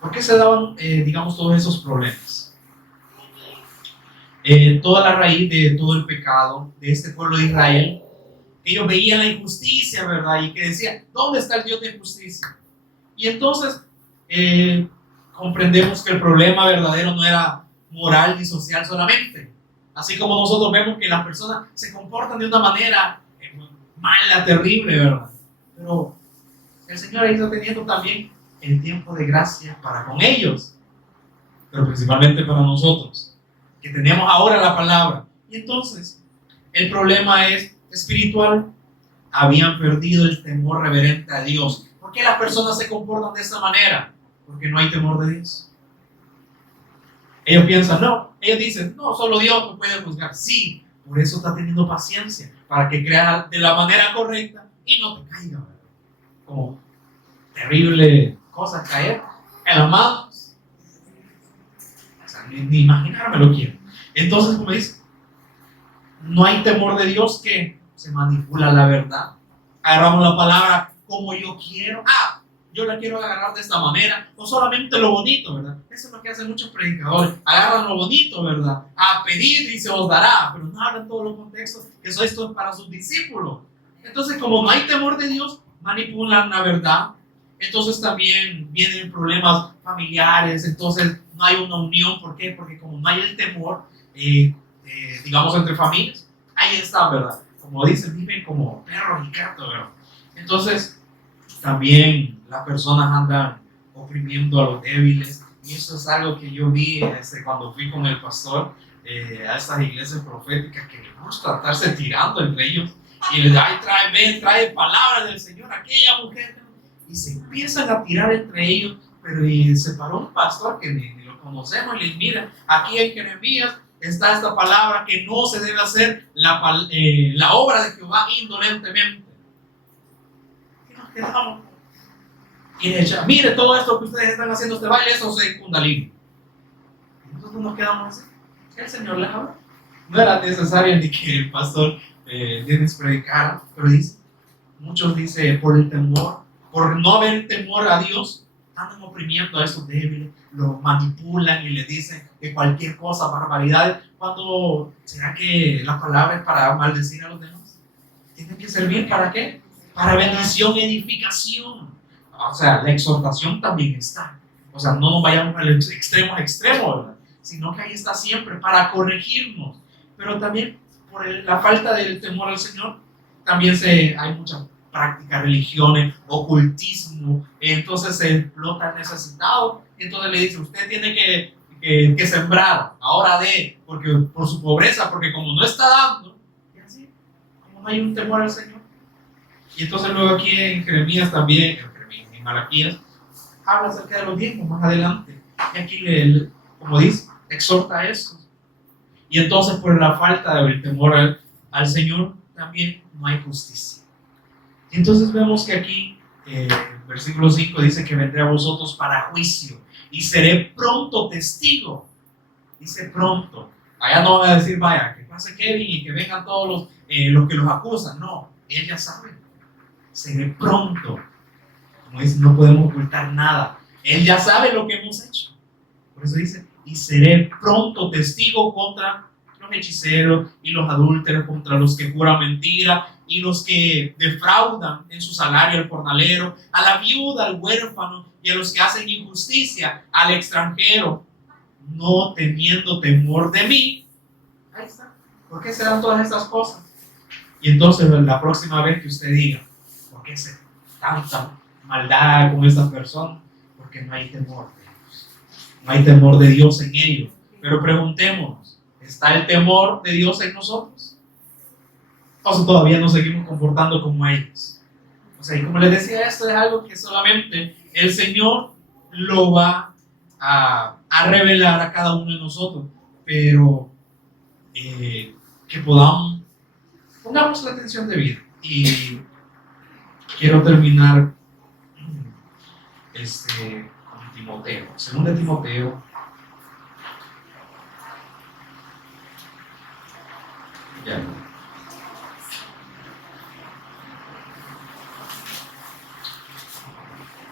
¿por qué se daban, digamos, todos esos problemas? Toda la raíz de todo el pecado de este pueblo de Israel, ellos veían la injusticia, ¿verdad? Y que decían, ¿dónde está el Dios de justicia? Y entonces comprendemos que el problema verdadero no era moral ni social solamente. Así como nosotros vemos que las personas se comportan de una manera mala, terrible, ¿verdad? Pero el Señor está teniendo también el tiempo de gracia para con ellos, pero principalmente para nosotros, que tenemos ahora la palabra. Y entonces, el problema es espiritual. Habían perdido el temor reverente a Dios. ¿Por qué las personas se comportan de esta manera? Porque no hay temor de Dios. Ellos piensan, no, ellos dicen, no, solo Dios me puede juzgar. Sí, por eso está teniendo paciencia, para que creas de la manera correcta y no te caiga, ¿verdad? Como terrible cosa caer en las manos. O sea, ni imaginarme lo quiero. Entonces, como dice, no hay temor de Dios, que se manipula la verdad. Agarramos la palabra como yo quiero. Yo la quiero agarrar de esta manera, no solamente lo bonito, ¿verdad? Eso es lo que hacen muchos predicadores, agarran lo bonito, ¿verdad? A pedir y se os dará, pero no hablan todos los contextos, que esto es para sus discípulos. Entonces, como no hay temor de Dios, manipulan la verdad. Entonces también vienen problemas familiares, entonces no hay una unión. ¿Por qué? Porque como no hay el temor, digamos, entre familias, ahí está, ¿verdad? Como dicen, viven como perros y gatos, ¿verdad? Entonces, también las personas andan oprimiendo a los débiles, y eso es algo que yo vi cuando fui con el pastor a estas iglesias proféticas, que les gusta estarse tirando entre ellos y les da, trae palabras del Señor, aquella mujer, y se empiezan a tirar entre ellos. Pero se paró un pastor que ni lo conocemos y les mira, aquí en Jeremías está esta palabra, que no se debe hacer la obra de Jehová indolentemente. Y nos quedamos. Y le echa, mire, todo esto que ustedes están haciendo, este baile, eso es Kundalini. Y nosotros nos quedamos así. El Señor les habla. No era necesario ni que el pastor les predicara, pero dice, muchos dicen, por el temor, por no haber temor a Dios, andan oprimiendo a esos débiles, los manipulan y les dicen que cualquier cosa, barbaridades. Cuando, ¿será que la palabra es para maldecir a los demás? ¿Tiene que servir para qué? Para bendición, edificación. O sea, la exhortación también está. O sea, no nos vayamos al extremo, ¿verdad? Sino que ahí está siempre para corregirnos. Pero también por la falta del temor al Señor, también hay muchas prácticas, religiones, ocultismo. Entonces se explota el necesitado. Entonces le dice, usted tiene que sembrar, ahora porque por su pobreza, porque como no está dando, y así, como no hay un temor al Señor. Y entonces luego aquí en Jeremías también, en Malaquías, habla acerca de los diezmos más adelante. Y aquí, como dice, exhorta a eso. Y entonces por la falta del temor al Señor, también no hay justicia. Y entonces vemos que aquí, versículo 5 dice que vendré a vosotros para juicio y seré pronto testigo. Dice pronto. Allá no van a decir, vaya, que pase Kevin y que vengan todos los que los acusan. No, él ya sabe. Seré pronto. Como dice, no podemos ocultar nada. Él ya sabe lo que hemos hecho. Por eso dice, y seré pronto testigo contra los hechiceros y los adúlteros, contra los que juran mentira y los que defraudan en su salario al jornalero, a la viuda, al huérfano y a los que hacen injusticia, al extranjero, no teniendo temor de mí. Ahí está. ¿Por qué se dan todas estas cosas? Y entonces la próxima vez que usted diga, ¿por qué se tanta maldad con estas personas? Porque no hay temor de Dios. No hay temor de Dios en ellos. Pero preguntémonos, ¿está el temor de Dios en nosotros? O sea, todavía nos seguimos comportando como ellos. O sea, y como les decía, esto es algo que solamente el Señor lo va a revelar a cada uno de nosotros. Pero que pongamos la atención de vida. Y quiero terminar con Timoteo. Segundo de Timoteo.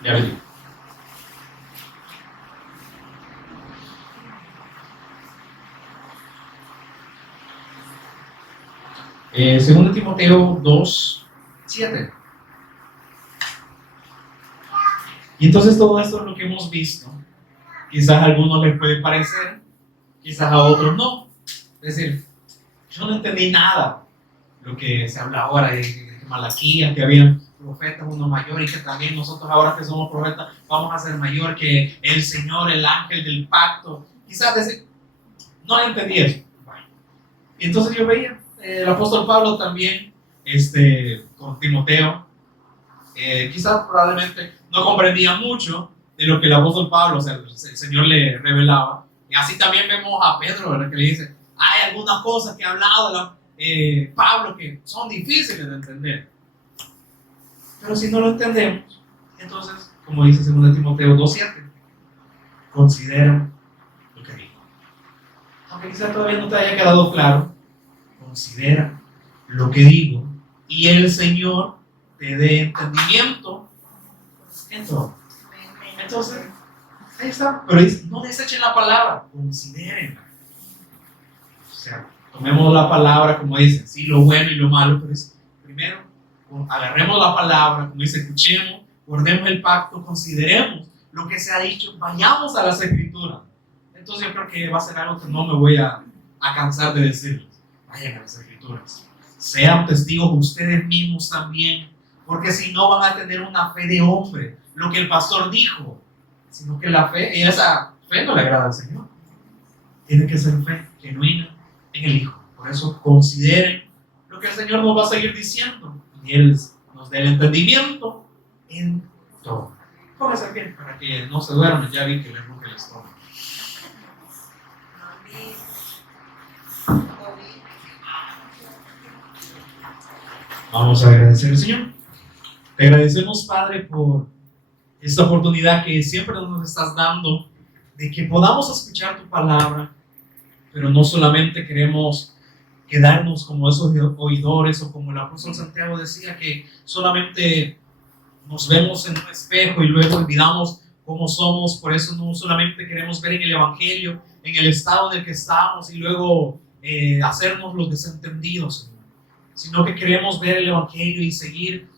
Ya le digo. Segundo de Timoteo 2:7. Y entonces todo esto es lo que hemos visto. Quizás a algunos les puede parecer, quizás a otros no. Es decir, yo no entendí nada lo que se habla ahora de Malaquías, que había profetas, uno mayor, y que también nosotros ahora que somos profetas vamos a ser mayor que el Señor, el ángel del pacto. Quizás decir, no entendí eso. Bueno. Y entonces yo veía el apóstol Pablo también con Timoteo. Quizás probablemente no comprendía mucho de lo que el apóstol Pablo, o sea, el Señor le revelaba. Y así también vemos a Pedro, ¿verdad? Que le dice, hay algunas cosas que ha hablado Pablo que son difíciles de entender. Pero si no lo entendemos, entonces, como dice 2 Timoteo 2:7, considera lo que dijo. Aunque quizás todavía no te haya quedado claro, considera lo que digo y el Señor te dé entendimiento en todo. Entonces, ahí está. Pero dice, no desechen la palabra, considérenla. O sea, tomemos la palabra, como dicen, sí, lo bueno y lo malo, pero es, primero, agarremos la palabra, como dice, escuchemos, guardemos el pacto, consideremos lo que se ha dicho, vayamos a las Escrituras. Entonces yo creo que va a ser algo que no me voy a cansar de decirles. Vayan a las Escrituras. Sean testigos ustedes mismos también, porque si no van a tener una fe de hombre, lo que el pastor dijo, sino que la fe, y esa fe no le agrada al Señor. Tiene que ser fe genuina en el Hijo. Por eso consideren lo que el Señor nos va a seguir diciendo y Él nos dé el entendimiento en todo. Póngase aquí para que no se duerman, ya vi que les ruge el estómago. Vamos a agradecer al Señor. Te agradecemos, Padre, por esta oportunidad que siempre nos estás dando de que podamos escuchar tu palabra, pero no solamente queremos quedarnos como esos oidores, o como el apóstol Santiago decía, que solamente nos vemos en un espejo y luego olvidamos cómo somos. Por eso no solamente queremos ver en el Evangelio, en el estado en el que estamos, y luego hacernos los desentendidos, Señor, sino que queremos ver el Evangelio y seguir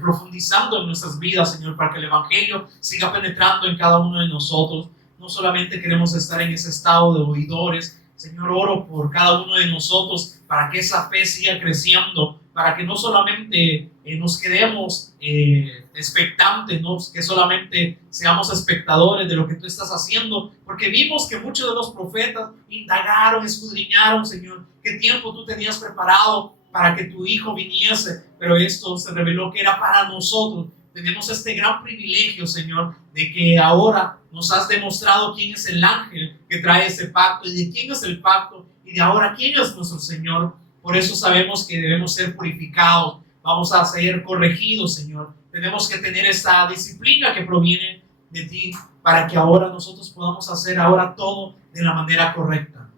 profundizando en nuestras vidas, Señor, para que el Evangelio siga penetrando en cada uno de nosotros. No solamente queremos estar en ese estado de oidores. Señor, oro por cada uno de nosotros para que esa fe siga creciendo, para que no solamente nos quedemos expectantes, ¿no? Que solamente seamos espectadores de lo que tú estás haciendo, porque vimos que muchos de los profetas indagaron, escudriñaron, Señor, qué tiempo tú tenías preparado para que tu Hijo viniese, pero esto se reveló que era para nosotros. Tenemos este gran privilegio, Señor, de que ahora nos has demostrado quién es el ángel que trae ese pacto y de quién es el pacto y de ahora quién es nuestro Señor. Por eso sabemos que debemos ser purificados, vamos a ser corregidos, Señor. Tenemos que tener esta disciplina que proviene de ti para que ahora nosotros podamos hacer ahora todo de la manera correcta.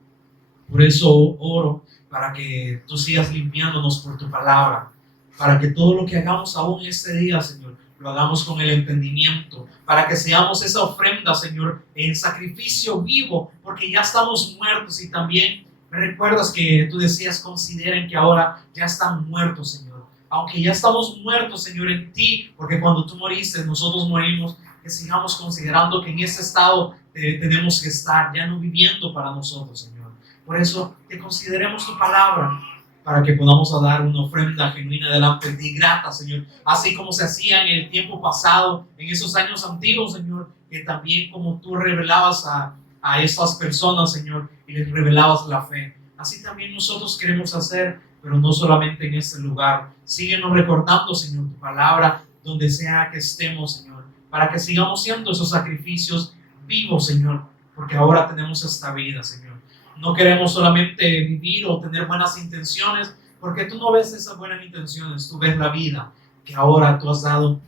Por eso oro para que tú sigas limpiándonos por tu palabra, para que todo lo que hagamos aún este día, Señor, lo hagamos con el entendimiento, para que seamos esa ofrenda, Señor, en sacrificio vivo, porque ya estamos muertos. Y también me recuerdas que tú decías, consideren que ahora ya están muertos, Señor. Aunque ya estamos muertos, Señor, en ti, porque cuando tú moriste, nosotros morimos, que sigamos considerando que en ese estado tenemos que estar, ya no viviendo para nosotros, Señor. Por eso, que consideremos tu palabra, para que podamos dar una ofrenda genuina delante de ti, grata, Señor, así como se hacía en el tiempo pasado, en esos años antiguos, Señor, que también como tú revelabas a esas personas, Señor, y les revelabas la fe, así también nosotros queremos hacer, pero no solamente en este lugar. Síguenos recordando, Señor, tu palabra, donde sea que estemos, Señor, para que sigamos siendo esos sacrificios vivos, Señor, porque ahora tenemos esta vida, Señor. No queremos solamente vivir o tener buenas intenciones, porque tú no ves esas buenas intenciones, tú ves la vida que ahora tú has dado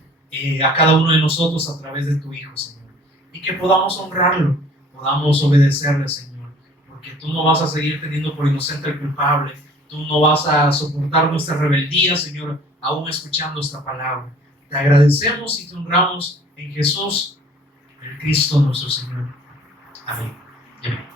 a cada uno de nosotros a través de tu Hijo, Señor. Y que podamos honrarlo, podamos obedecerle, Señor, porque tú no vas a seguir teniendo por inocente al culpable, tú no vas a soportar nuestra rebeldía, Señor, aún escuchando esta palabra. Te agradecemos y te honramos en Jesús, el Cristo nuestro Señor. Amén. Amén.